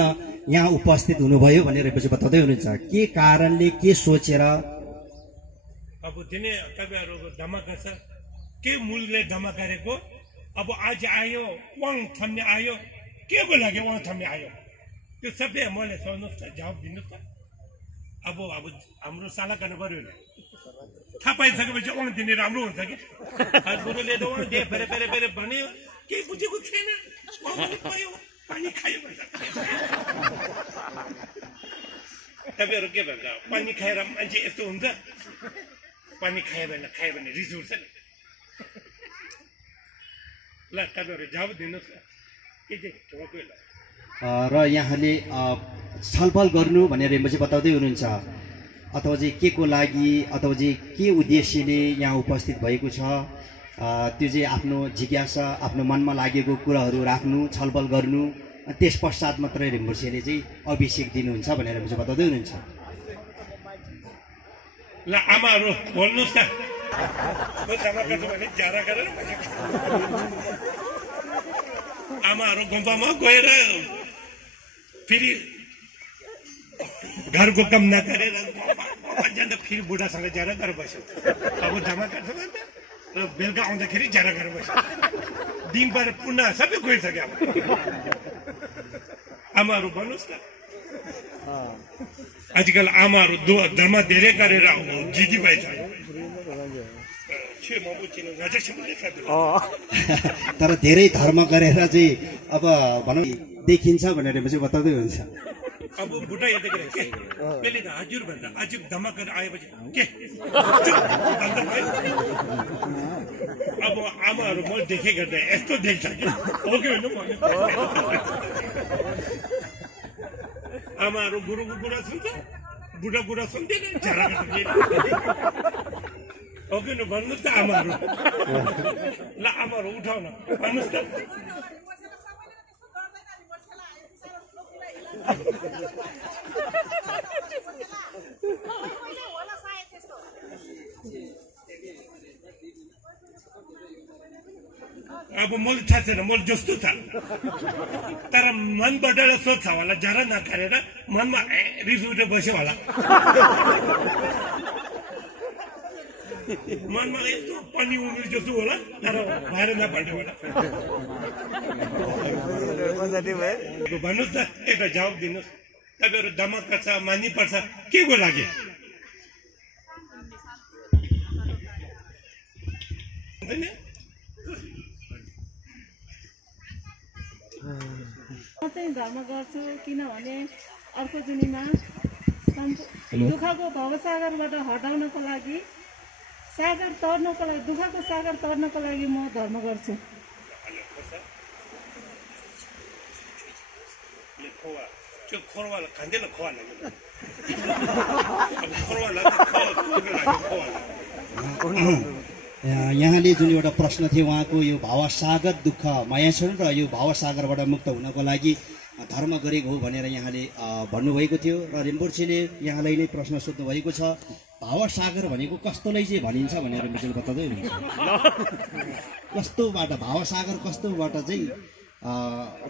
यहाँ उपस्थित हुनुभयो भनेर पछि बताउँदै हुनुहुन्छ के कारणले के सोचेर अब दिने तपाईँहरूको धमाका छ के मूलले धमा गरेको अब आज आयो उहाँ थम्ने आयो के को लागि उहाँ थम्ने आयो त्यो सबै मैले सोध्नुहोस् त जवाब दिनुहोस् त अब हाम्रो साला गर्नु पर्यो नि थाहा पाइसकेपछि उहाँ दिने राम्रो हुन्छ कि गुरुले त उहाँ दिए फेरि फेरि फेरि भन्यो केही बुझेको छैन पानी खायो भन्छ तपाईँहरू के भन्छ पानी खाएर मान्छे यस्तो हुन्छ पानी खायो भने रिस उठ्छ नि ल तपाईँहरू जवाब दिनुहोस् न के चाहिँ र यहाँले छलफल गर्नु भनेर चाहिँ बताउँदै हुनुहुन्छ अथवा चाहिँ के को लागि अथवा चाहिँ के उद्देश्यले यहाँ उपस्थित भएको छ त्यो चाहिँ आफ्नो जिज्ञासा आफ्नो मनमा लागेको कुराहरू राख्नु छलफल गर्नु त्यस पश्चात मात्रै रिम्बुसेले चाहिँ अभिषेक दिनुहुन्छ भनेर चाहिँ बताउँदै हुनुहुन्छ ल आमाहरू बोल्नुहोस् न आमाहरू गुम्बामा गएर फेरि घरको काम नगरेर जाँदा फेरि बुढासँग ज्यादा गरेर बस्यो अब जम्मा गर्छ र बेलुका आउँदाखेरि ज्यादा गरेर बस्यो दिनभर पुनः सबै गइसक्यो आमाहरू भन्नुहोस् न आजकल आमाहरू धर्म धेरै गरेर जिदी भएछ तर धेरै धर्म गरेर चाहिँ अब भनौँ देखिन्छ भनेर चाहिँ बताउँदै हुन्छ अब बुढा हेर्दाखेरि के पहिले त हजुर भन्छ हजुर धमा गरेर आएपछि के अब आमाहरू म देखे गर्दा यस्तो देख्छ कि हो कि होइन आमाहरू गुरुको कुरा सुन्छ बुढा सुन्थेन झरा हो कि भन्नुहोस् त आमाहरू ल आमाहरू उठाउ न भन्नुहोस् त अब मैले थाहा छैन मैले जस्तो छ तर मनबाट सोच्छ होला जरा नकारेर मनमा रिस उठेर बस्यो होला मनमा यस्तो पनि उम्रिस जस्तो होला तर बाहिर नभन्ने होला भन्नुहोस् त एउटा जवाब दिनुहोस् तपाईँहरू दमक पर्छ मान्नै पर्छ के को लागि म चाहिँ धर्म गर्छु किनभने अर्को जुनीमा दुःखको भवसागरबाट हटाउनको लागि सागर तर्नको लागि दुःखको सागर तर्नको लागि म धर्म गर्छु यहाँले जुन एउटा प्रश्न थियो उहाँको यो भावसागर दुःख माया छ र यो भावसागरबाट मुक्त हुनको लागि धर्म गरेको हो भनेर यहाँले भन्नुभएको थियो र रिम्पोर्छेले यहाँलाई नै प्रश्न सोध्नु भएको छ भावसागर भनेको कस्तोलाई चाहिँ भनिन्छ भनेर मिचेल बताउँदै हुनुहुन्छ कस्तोबाट भावसागर कस्तोबाट चाहिँ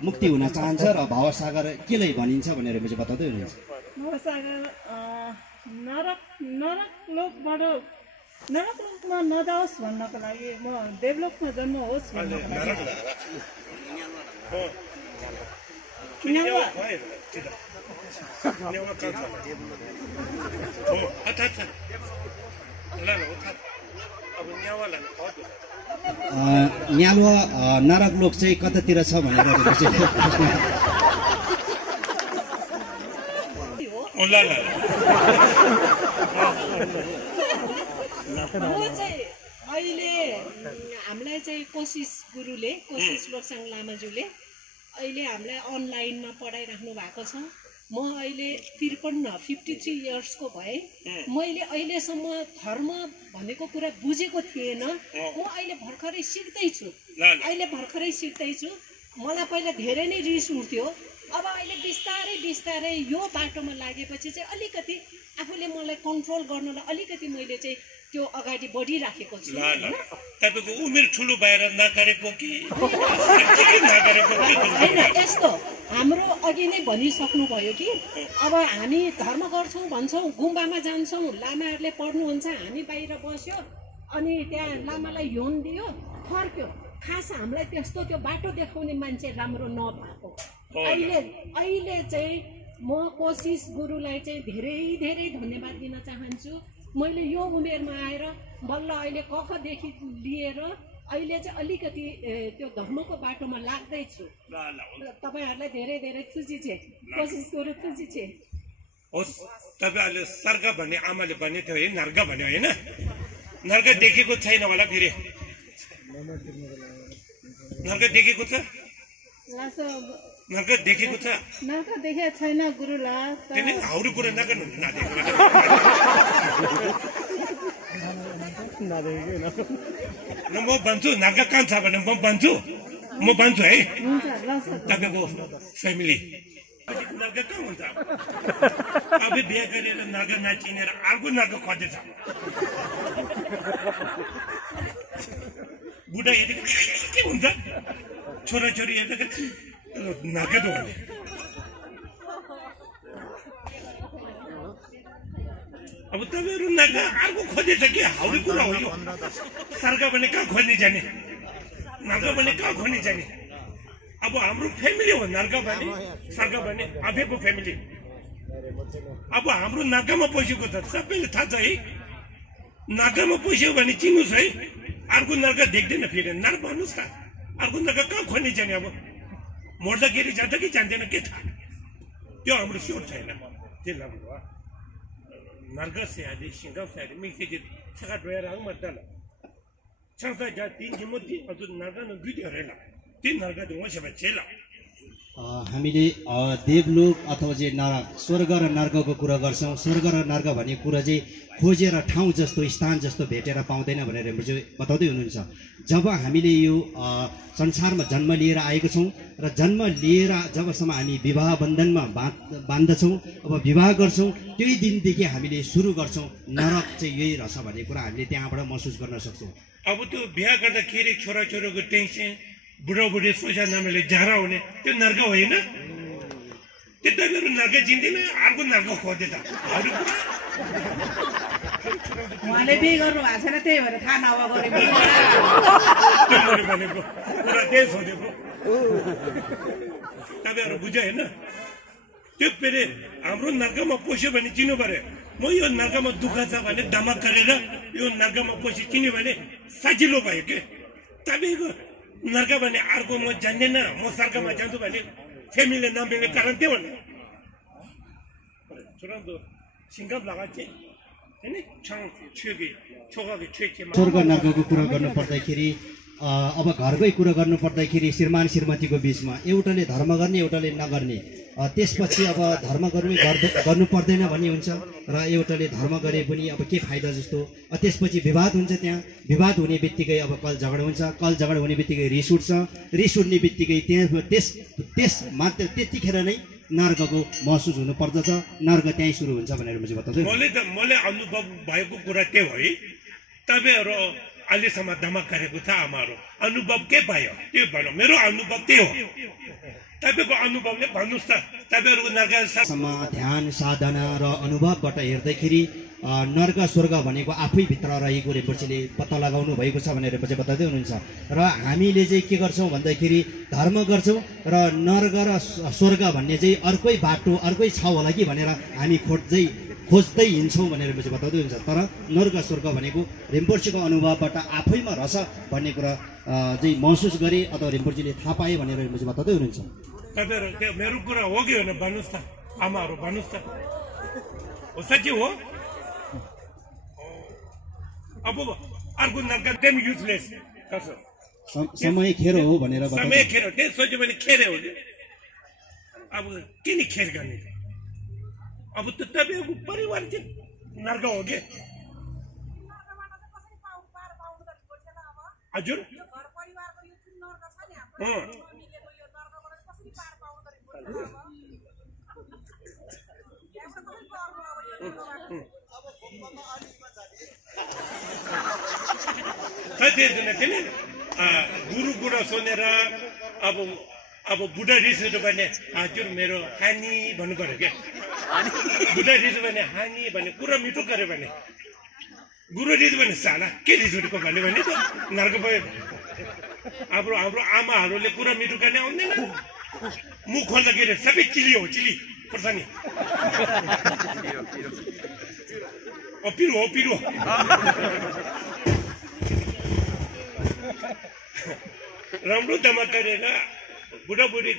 मुक्ति हुन चाहन्छ र भावसागर केलाई भनिन्छ भनेर मिचेल बताउँदै हुनुहुन्छ भावसागर नरक लोकबाट नरक लोकमा नजाओस् भन्नको लागि म देवलोकमा जन्म होस् भन्नको न्यालुवा नरक लोक चाहिँ कतातिर छ भनेर म चाहिँ अहिले हामीलाई चाहिँ कोशिश गुरुले कोशिश लोक्साङ लामाज्यूले अहिले हामीलाई अनलाइनमा पढाइराख्नु भएको छ म अहिले 53 इयर्सको भए मैले अहिलेसम्म धर्म भनेको कुरा बुझेको थिएन म अहिले भर्खरै सिक्दैछु मलाई पहिला धेरै नै रिस उठ्थ्यो अब अहिले बिस्तारै यो बाटोमा लागेपछि चाहिँ अलिकति आफूले मलाई कन्ट्रोल गर्नलाई अलिकति मैले चाहिँ त्यो अगाडि बढिराखेको छु तपाईको उमेर ठुलो भएर नगरेको कि हैन यस्तो हाम्रो अघि नै भनिसक्नु भयो कि अब हामी धर्म गर्छौं भन्छौं गुम्बामा जान्छौं लामाहरूले पढ्नुहुन्छ हामी बाहिर बस्यो अनि त्यहाँ लामालाई यौन दियो फर्क्यो खास हामीलाई त्यस्तो त्यो बाटो देखाउने मान्छे राम्रो नभएको अहिले चाहिँ म कोशिश गुरुलाई चाहिँ धेरै धन्यवाद दिन चाहन्छु मैले यो उमेरमा आएर बल्ल अहिले कखदेखि लिएर अहिले चाहिँ अलिकति त्यो धर्मको बाटोमा लाग्दैछु तपाईहरुलाई धेरै खुसी छ कोशिश गरु खुसी छ होस् तपाईहरुले सर्ग भन्ने आमाले भन्ने थियो है नर्क भन्यो हैन नर्क देखेको छैन होला फेरि नर्क देखेको छ नर्क देखेको छ नर्क देखेको छैन गुरुला तिमी हाउडु कुरा नगर्नु न म भन्छु नर्क कहाँ छ भने म भन्छु है तपाईको फ्यामिली नर्क कहाँ हुन्छ अब बिहे गरेर नर्क नचिनेर अर्को नर्क खोजेछ बुढा यदि के हुन्छ छोराछोरी यदि नर्क हो अब तपाईहरु नर्क अर्को खोजेछ कि हाउडे कुरा हो यो सर्ग भने कहाँ खोज्ने जाने नर्क भने कहाँ खोज्ने जाने अब हाम्रो फ्यामिली हो नर्क भने सर्ग भने अबेको फ्यामिली अब हाम्रो नर्कमा पसेको त सबैले थाहा छ है नर्कमा पस्यो भने चिन्नुस् है अर्को नर्क देख्दैन फेरि नर्क भन्नुस् त अर्को नर्क कहाँ खोज्ने जाने अब मर्दाखेरि जान्छ कि जान्दैन के थाहा त्यो हाम्रो स्योर छैन त्यो लाग्नु नर्क से आदि सिंगल से आदि मिक्स के छका ड्रायर आउँ मर्दला छका जा तीन जिमोती अझ नर्क न दुई रहेला तीन नर्क त वसे बचेला हामीले देवलोक अथवा जे नरक स्वर्ग र नर्कको कुरा गर्छौं स्वर्ग र नर्क भन्ने कुरा चाहिँ खोजेर ठाउँ जस्तो स्थान जस्तो भेटेर पाउँदैन भनेर बताउँदै हुनुहुन्छ जब हामीले यो संसारमा जन्म लिएर आएको छौं र जन्म लिएर जबसम्म हामी विवाह बन्धनमा बाँध्दछौँ, अब विवाह गर्छौँ, त्यही दिनदेखि हामीले सुरु गर्छौँ नरक चाहिँ यही रहेछ भन्ने कुरा हामीले त्यहाँबाट महसुस गर्न सक्छौँ। अब त्यो बिहा गर्दाखेरि छोराछोरीको टेन्सन, बुढाबुढी सोचा नामले जाडा हुने, त्यो नर्क होइन? त्यो तपाईँहरू नर्क चिन्दैन, अर्को नर्क खोज्दै त अरू कुरा उहाँले बिहे गर्नु भएको छैन, त्यही भएर थाहा नभएको भनेको कुरा त्यही सोधेको। तपाईँहरू बुझ्यो होइन? त्यो फेरि हाम्रो नर्कमा पस्यो भने चिन्नु पर्यो। म यो नर्कमा दुःख छ भने दमक गरेर यो नर्कमा पस्यो चिन्यो भने सजिलो भयो के। तपाईँको नर्क भने अर्को म जान्दैन, म सर्कमा जान्छु भने फ्यामिलीले नमिल्ने कारण त्यो भन्नु सिङ्गम लगाएको थिएँ होइन, स्वर्ग नर्कको कुरा गर्नु पर्दाखेरि अब घरकै कुरा गर्नु पर्दाखेरि श्रीमान श्रीमतीको बिचमा एउटाले धर्म गर्ने एउटाले नगर्ने, त्यसपछि अब धर्म गर्नु पर्दैन भन्ने हुन्छ र एउटाले धर्म गरे पनि अब के फाइदा जस्तो। त्यसपछि विवाद हुन्छ, त्यहाँ विवाद हुने बित्तिकै अब कल झगडा हुन्छ, कल झगडा हुने बित्तिकै रिस उठ्छ, रिस उठ्ने बित्तिकै त्यस मात्र त्यतिखेर नै नर्कको महसुस हुनु पर्दछ, नर्क त्यहीँ सुरु हुन्छ भनेर मैले बताउँछु। मैले अनुभव भएको कुरा त्यो हो। तपाईँहरू अहिलेसम्म धमक गरेको छ, हाम्रो अनुभव के पायो त्यो भन्नु। मेरो अनुभव त्यो हो, तपाईँको अनुभवले भन्नुहोस् त। तपाईँहरूको नर्कसम्म ध्यान साधना र अनुभवबाट हेर्दाखेरि नर्क स्वर्ग भनेको आफैभित्र रहेको रेम्पोछेले पत्ता लगाउनु भएको छ भनेर पछि बताउँदै हुनुहुन्छ। र हामीले चाहिँ के गर्छौँ भन्दाखेरि धर्म गर्छौँ र नर्क र स्वर्ग भन्ने चाहिँ अर्कै बाटो अर्कै छ होला कि भनेर हामी खोज्दै हिँड्छौँ भनेर पछि बताउँदै हुन्छ। तर नर्क स्वर्ग भनेको रेम्पोछेको अनुभवबाट आफैमा रहेछ भन्ने कुरा चाहिँ महसुस गरे अथवा रेम्पोछेले थाहा पाए भनेर पछि बताउँदै हुनुहुन्छ। तपाईँहरू त्यो मेरो कुरा हो कि होइन भन्नुहोस् त, आमाहरू भन्नुहोस् त, हो साँच्चै हो? अब अर्को नर्क एकदम युजलेस समय खेर हो भनेर समय खेर त्यही सोच्यो भने खेरे हो। अब किन खेर गर्ने? अब त तपाईँको परिवार चाहिँ नर्क हो कि हजुर? गुरु कुरा सुनेर अब बुढा रिस उठ्यो भने हजुर मेरो हानी भन्नु पर्यो क्या। बुढा रिस भने हानी भने कुरा मिठो गर्यो भने, गुरु रिस भने साला के रिस उठेको भन्यो भने त नर्क भयो। हाम्रो आमाहरूले कुरा मिठो गर्ने आउँदैन, मुख खोल्दाखेरि सबै चिली हो, चिली खोर्सानी पिरो राम्रो धमक गरेर बुढाबुढी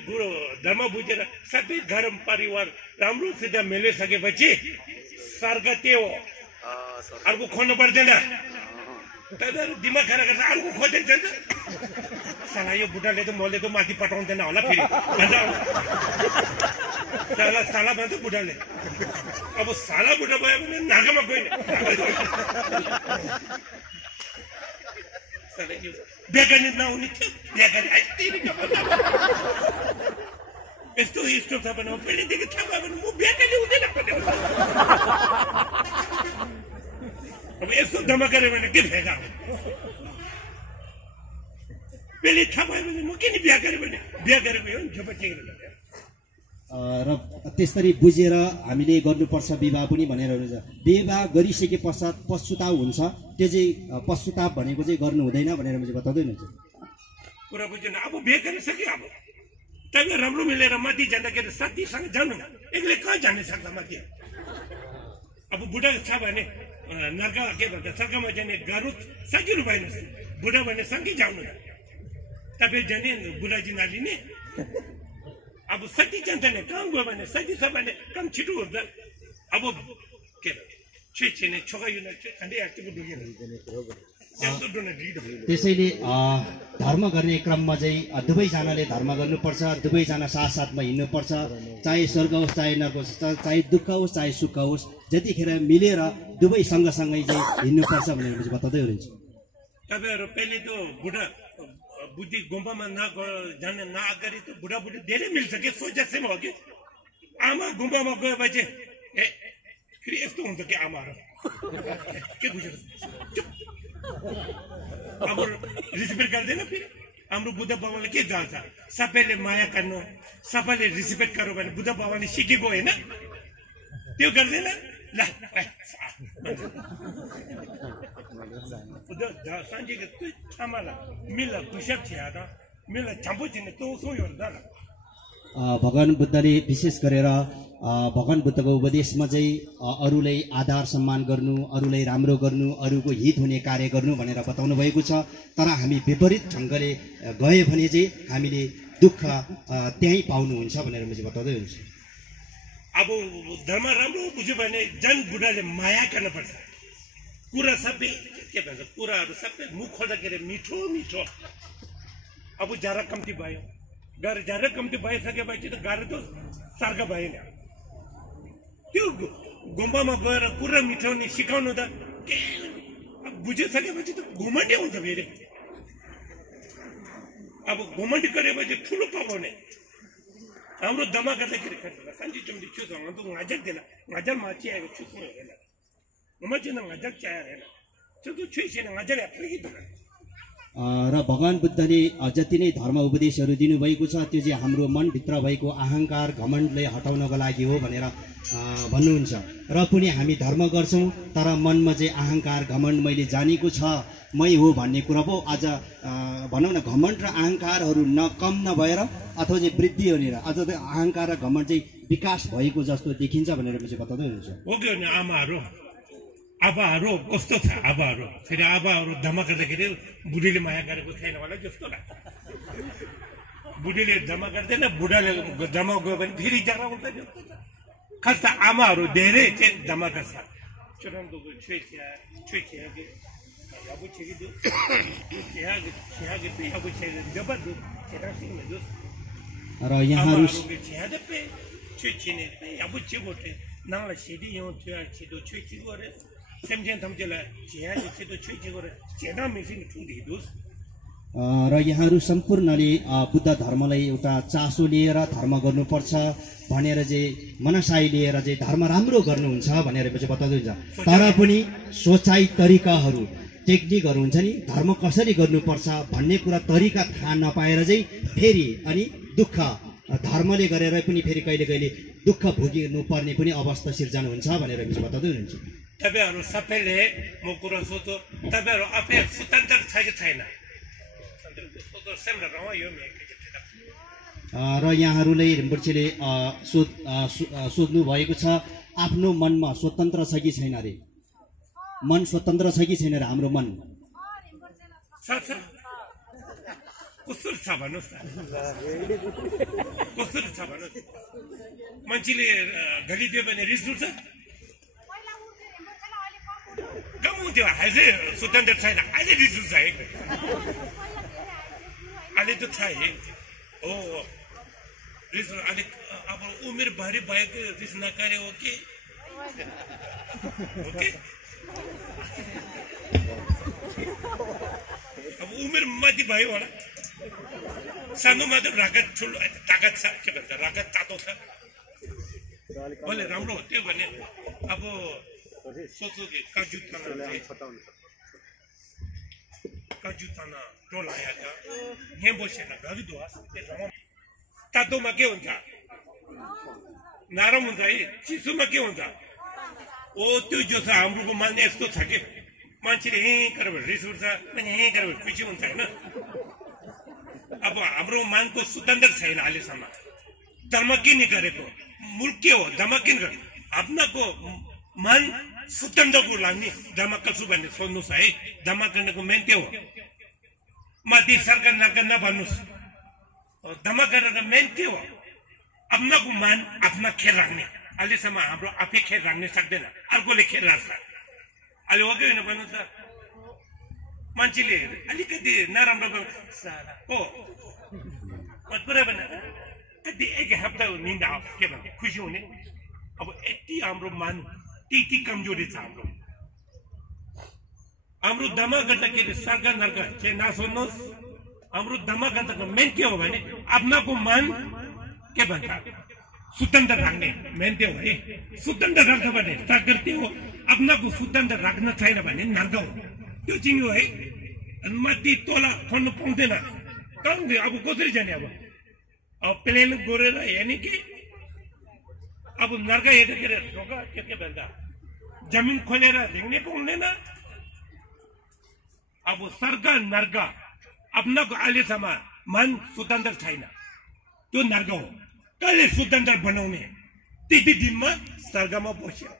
धर्म बुझेर सबै धर्म परिवार राम्रोसित मिलिसकेपछि स्वर्ग त्यो हो, अर्को खोज्नु पर्दैन। तपाईँहरू दिमाग खराब गर्छ, अर्को खोज्दै जान्छ। साला यो बुढाले त मैले त माथि पठाउँदैन होला फेरि भन्छ, साला भन्छ बुढाले। अब साला बुढा भयो भने नाकामा गएन। बेगानी नहुने थियो, बेगानी यस्तो यस्तो छ भने पहिलेदेखि थाहा भयो भने म बेगानी हुँदैन। अब यस्तो धमक गऱ्यो भने के भेगा हो? पहिले थाहा भयो भने म किन बिहा गरेँ भने बिहा गरेको हो नि झोपा टेकेर र त्यसरी बुझेर हामीले गर्नुपर्छ विवाह पनि भनेर हुन्छ। विवाह गरिसके पश्चात पश्चाताप हुन्छ, त्यो चाहिँ पश्चाताप भनेको चाहिँ गर्नु हुँदैन भनेर मैले बताउँदै हुनुहुन्छ। कुरा बुझेन? अब बिहा गरिसक्यो, अब तपाईँ राम्रो मिलेर माथि जाँदाखेरि साथीसँग जानु, एक्लै कहाँ जाने सक्छ माथि? अब बुढा छ भने नर्क के भन्छ स्वर्गमा जाने गाह्रो सजिलो भएन, बुढा भने सँगै जानु न। तपाईँ जाने बुढाजी नलिने, अब सती जान्छ नि काम गयो भने सती छ भने काम छिटो हुन्छ। अब के छिने छोका यो खाँदै आएको डुगेर त्यसैले धर्म गर्ने क्रममा चाहिँ दुवैजनाले धर्म गर्नुपर्छ, दुवैजना साथसाथमा हिँड्नुपर्छ, चाहे स्वर्ग होस् चाहे नर्क होस्, चाहे दुःख होस् चाहे सुख होस्, जतिखेर मिलेर दुवै सँगसँगै चाहिँ हिँड्नुपर्छ भनेर बताउँदै हुनुहुन्छ। तपाईँहरू पहिले त बुद्धि गुम्बामा जाने नअगाडि त बुढाबुढी धेरै मिल्छ कि सोचेसम्म हो कि आमा गुम्बामा गएपछि ए फेरि यस्तो हुन्छ कि आमाहरू के बुझेर अब रिस्पेक्ट गर्दैन फेरि हाम्रो बुद्ध बाबाले के जान्छ सबैले माया गर्नु सबैले रिस्पेक्ट गर्नु भने बुद्ध बाबाले सिकेको होइन त्यो गर्दैन ल 산지가 또 참아라 밀라 부샵치야다 밀라 잠보지네 또 소요다 भगवान बुद्धले विशेष गरेर भगवान बुद्धको उपदेशमा चाहिँ अरूलाई आदर सम्मान गर्नु अरूलाई राम्रो गर्नु अरूको हित हुने कार्य गर्नु भनेर बताउनु भएको छ तर हामी विपरीत ढङ्गले गए भने चाहिँ हामीले दुःख त्यही पाउनुहुन्छ भनेर मैले बताउँदै हुन्छु अब धर्म राम्रो बुझ्यो भने जन बुढाले माया गर्न पर्छ कुरा सबै के भन्छ कुराहरू सबै मुख खोल्दाखेरि मिठो मिठो अब जरा कम्ती भयो जरा कम्ती भइसकेपछि त गाह्रो त सर्ग भएन त्यो गुम्बामा गएर कुरा मिठाउने सिकाउनु त बुझिसकेपछि त घुमण्डी हुन्छ फेरि अब घुमण्डी गरेपछि ठुलो पाउने हाम्रो दमा गर्दाखेरि साँच्ची चम्टी छुसँग त ngajar दिला ngajar माछी आएको छुसँग हेर्न ममाचिन ngajar चाया हेर्न त्यो त छुइसिन ngajar एप्लिकेट र भगवान बुद्धले जति नै धर्म उपदेशहरू दिनुभएको छ त्यो चाहिँ हाम्रो मनभित्र भएको अहङ्कार घमण्डले हटाउनको लागि हो भनेर भन्नुहुन्छ र पनि हामी धर्म गर्छौँ तर मनमा चाहिँ अहङ्कार घमण्ड मैले जानेको छ मै हो भन्ने कुरा पो आज भनौँ न घमण्ड र अहङ्कारहरू न कम नभएर अथवा चाहिँ वृद्धि हुनेर अझ अहङ्कार र घमण्ड चाहिँ विकास भएको जस्तो देखिन्छ भनेर चाहिँ बताउँदै हुनुहुन्छ हो कि आबाहरू कस्तो छ आबाहरू फेरि आबाहरू धमा गर्दाखेरि बुढीले माया गरेको छैन होला जस्तो लाग्छ बुढीले धमा गर्दैन बुढाले धमा गयो भने फेरि जरा हुन्छ जस्तो छ खास त आमाहरू धेरै चाहिँ धमा गर्छ चुरानको छुइछ्या कि अब छेकिदु अब छेकिदु जब छेकिदु र यहाँहरू छेदपे छुइछिने अब छेबोटे नाला छेदी यो छेदो छुइछिगोरे semjen tamjela jihan चाहिँ त छुइछि गरे जेना मेसिन ठुलिदुस र यहाँहरू सम्पूर्णले बुद्ध धर्मलाई एउटा चासो लिएर धर्म गर्नुपर्छ भनेर चाहिँ मनसाय लिएर चाहिँ धर्म राम्रो गर्नुहुन्छ भनेर चाहिँ बताउँदै हुन्छ तर पनि सोचाइ तरिकाहरू टेक्निकहरू हुन्छ नि धर्म कसरी गर्नुपर्छ भन्ने कुरा तरिका थाहा नपाएर चाहिँ फेरि अनि दुःख धर्मले गरेर पनि फेरि कहिले कहिले दुःख भोगिनु पर्ने पनि अवस्था सिर्जना हुन्छ भनेर चाहिँ बताउँदै हुनुहुन्छ तपाईहरु सबैले म कुरा सोध्छु तपाईहरु आफै स्वतन्त्र छ कि छैन र यहाँहरूले रिम्पोछेले सोध्नु भएको छ आफ्नो मनमा स्वतन्त्र छ कि छैन रे मन स्वतन्त्र छ कि छैन रे हाम्रो मन कसरी छ भन्नुस् त कसरी छ भन्नुस् मान्छेले गलिदियो भने रिस उठ्छ गमुन्थ्यो अहिले स्वतन्त्र छैन अहिले रिस उठ्छ है अहिले त छ है हो रिस अलिक अब उमेर भरि भएको रिस नकारे हो कि अब उमेर माथि भयो होला सानोमा त रगत ठुलो तागत छ के भन्छ रगत तातो छ बोले राम्रो हो त्यो भने अब सोच्नु कि काजुताना टोल आया था यहाँ बसेर घर दुवास तातोमा के हुन्छ नरम हुन्छ है चिसोमा के हुन्छ ओ त्यो जो छ हाम्रोको मान्ने यस्तो छ कि मान्छेले यहीँ गरेर रिस उठ्छ अनि यहीँ गरेर खुसी हुन्छ होइन अब हाम्रो मानको स्वतन्त्र छैन अहिलेसम्म धर्म किन गरेको मुल्क के हो धर्म किन गरेको आफ्नाको मन स्वतन्त्रको लाग्ने धर्म कसो भन्ने सोध्नुहोस् है धर्म गर्नेको मेन त्यो हो माथि सरकार नगर्न भन्नुहोस् धर्म गरेर मेन त्यो हो आफ्नाको मन आफ्ना खेल राख्ने अहिलेसम्म हाम्रो आफै खेल राख्न सक्दैन अर्कोले खेल राख्छ अहिले हो कि होइन भन्नुहोस् त मान्छेले अलिकति नराम्रो हो पुरा भने कति एक हप्ता निन्दा के भन्छ खुसी हुने अब यति हाम्रो मन त्यति कमजोरी छ हाम्रो दमा गर्दाखेरि सरकार नर्क चाहिँ नसुन्नुहोस् हाम्रो धर्मग्रन्थको मेन के हो भने आफ्नाको मन के भन्छ स्वतन्त्र राख्ने मेन त्यो हो है। स्वतन्त्र राख्छ भने ताकत त्यो हो, आफ्नाको स्वतन्त्र राख्न छैन भने नर्क हो, त्यो चाहिँ हो है। अनि माथि तोला खन्नु पाउँदैन, अब कसरी जाने? अब प्लेन गोरेर हेर्ने कि अब नर्क हेर्दाखेरि ढोका के भन्छ जमिन खोलेर देख्ने पाउँदैन। अब स्वर्ग नर्क आफ्नाको अहिलेसम्म मन स्वतन्त्र छैन, त्यो नर्क हो। कहिले स्वतन्त्र बनाउने? त्यति दिनमा स्वर्गमा बस्यो।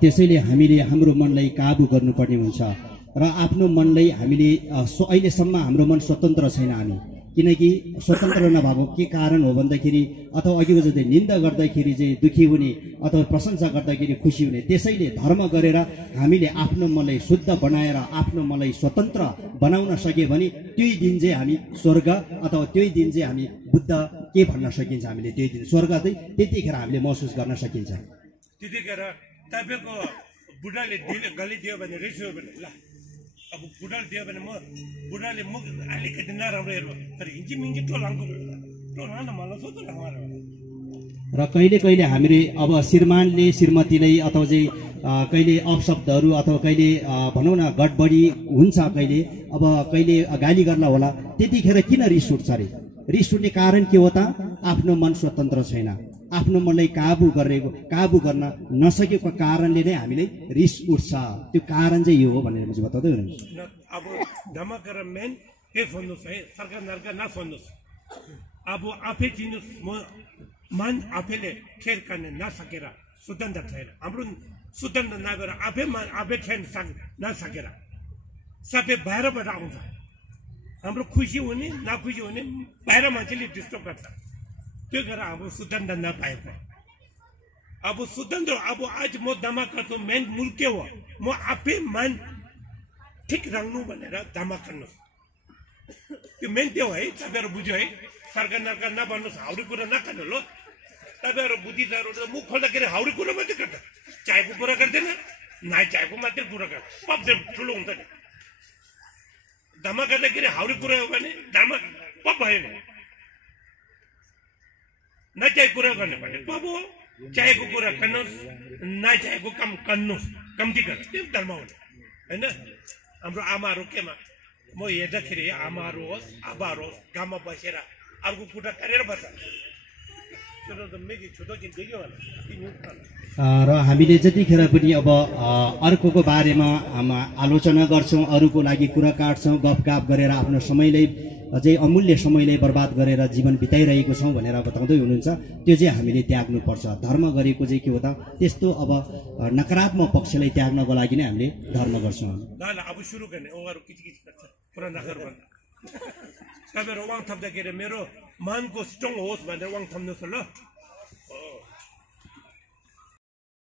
त्यसैले हामीले हाम्रो मनलाई काबु गर्नुपर्ने हुन्छ र आफ्नो मनलाई हामीले अहिलेसम्म हाम्रो मन स्वतन्त्र छैन हामी, किनकि स्वतन्त्र नभएको के कारण हो भन्दाखेरि अथवा अघिको जस्तै निन्दा गर्दाखेरि चाहिँ दुखी हुने अथवा प्रशंसा गर्दाखेरि खुसी हुने। त्यसैले धर्म गरेर हामीले आफ्नो मनलाई शुद्ध बनाएर आफ्नो मनलाई स्वतन्त्र बनाउन सक्यो भने त्यही दिन चाहिँ हामी स्वर्ग अथवा त्यही दिन चाहिँ हामी बुद्ध के भन्न सकिन्छ, हामीले त्यही दिन स्वर्ग चाहिँ त्यतिखेर हामीले महसुस गर्न सकिन्छ। त्यतिखेर तपाईँको बुढाले गाली दियो भने रिसायो भने ल अब बुढाले दियो भने म बुढाले मुख अलिकति नराम्रो हेर्नु तर हिँची मिन्ची टोलाङ्को टोलान मलाई सोध्नु र कहिले कहिले हामीले अब श्रीमानले श्रीमतीलाई अथवा चाहिँ कहिले अपशब्दहरू अथवा कहिले भनौँ न गडबडी हुन्छ, कहिले अब कहिले गाली गर्ला होला, त्यतिखेर किन रिस उठ्छ अरे? रिस उठ्ने कारण के हो त? आफ्नो मन स्वतन्त्र छैन, आफ्नो मनलाई काबु गर्न नसकेको कारणले नै हामीले रिस उठ्छ। त्यो कारण चाहिँ यो हो भनेर चाहिँ बताउँदै हुनुहुन्छ। अब धर्मकर मेन के भन्नुहोस् है, सरकार नर्क नसन्नुहोस्। अब आफै चिन्नुहोस्, मन आफैले खेल गर्ने नसकेर स्वतन्त्र छैन। हाम्रो स्वतन्त्र नभएर आफै खेल नसकेर सबै बाहिरबाट आउँछ। हाम्रो खुसी हुने नखुसी हुने बाहिर मान्छेले डिस्टर्ब गर्छ, त्यो गरेर हाम्रो स्वतन्त्र नपाएको। अब स्वतन्त्र अब आज म दमा गर्छु, मेन मूल के हो? म आफै मन ठिक राख्नु भनेर दमा गर्नुहोस्, त्यो मेन त्यो है। तपाईँहरू बुझ्यो है? सरकार नर्क नभन्नुहोस्, हाउडे कुरा नखानु ल। तपाईँहरू बुद्धिस्टहरू मुख खोल्दाखेरि हाउडे कुरा मात्रै गर्छ, चाहेको कुरा गर्दैन, नचाहेको मात्रै कुरा गर्छ, पप ठुलो हुन्छ नि। धमा गर्दाखेरि हाउडे कुरा हो भने धमा पप भयो नि, नचाहेको कुरा गर्ने भने पप हो। चाहेको कुरा गर्नुहोस्, नचाहेको काम गर्नुहोस्, कम्ती गर्नु, त्यो धर्म हो होइन। हाम्रो आमाहरू केमा म हेर्दाखेरि आमाहरू होस् आबाहरू होस् गाउँमा बसेर अर्को कुरा गरेर बस्छ। र हामीले जतिखेर पनि अब अर्कोको बारेमा आलोचना गर्छौँ, अरूको लागि कुरा काट्छौँ, गफगाफ गरेर आफ्नो समयलाई अझै अमूल्य समयलाई बर्बाद गरेर जीवन बिताइरहेको छौँ भनेर बताउँदै हुनुहुन्छ, त्यो चाहिँ हामीले त्याग्नुपर्छ। धर्म गरेको चाहिँ के हो त? त्यस्तो अब नकारात्मक पक्षलाई त्याग्नको लागि नै हामीले धर्म गर्छौँ। अब सुरु गर्ने अरू किचकिच गर्छ पुरा नगर भन्दा तपाईँहरू वाङ थप्दाखेरि मेरो मनको स्ट्रङ होस् भनेर वाङ थप्नुहोस् ल।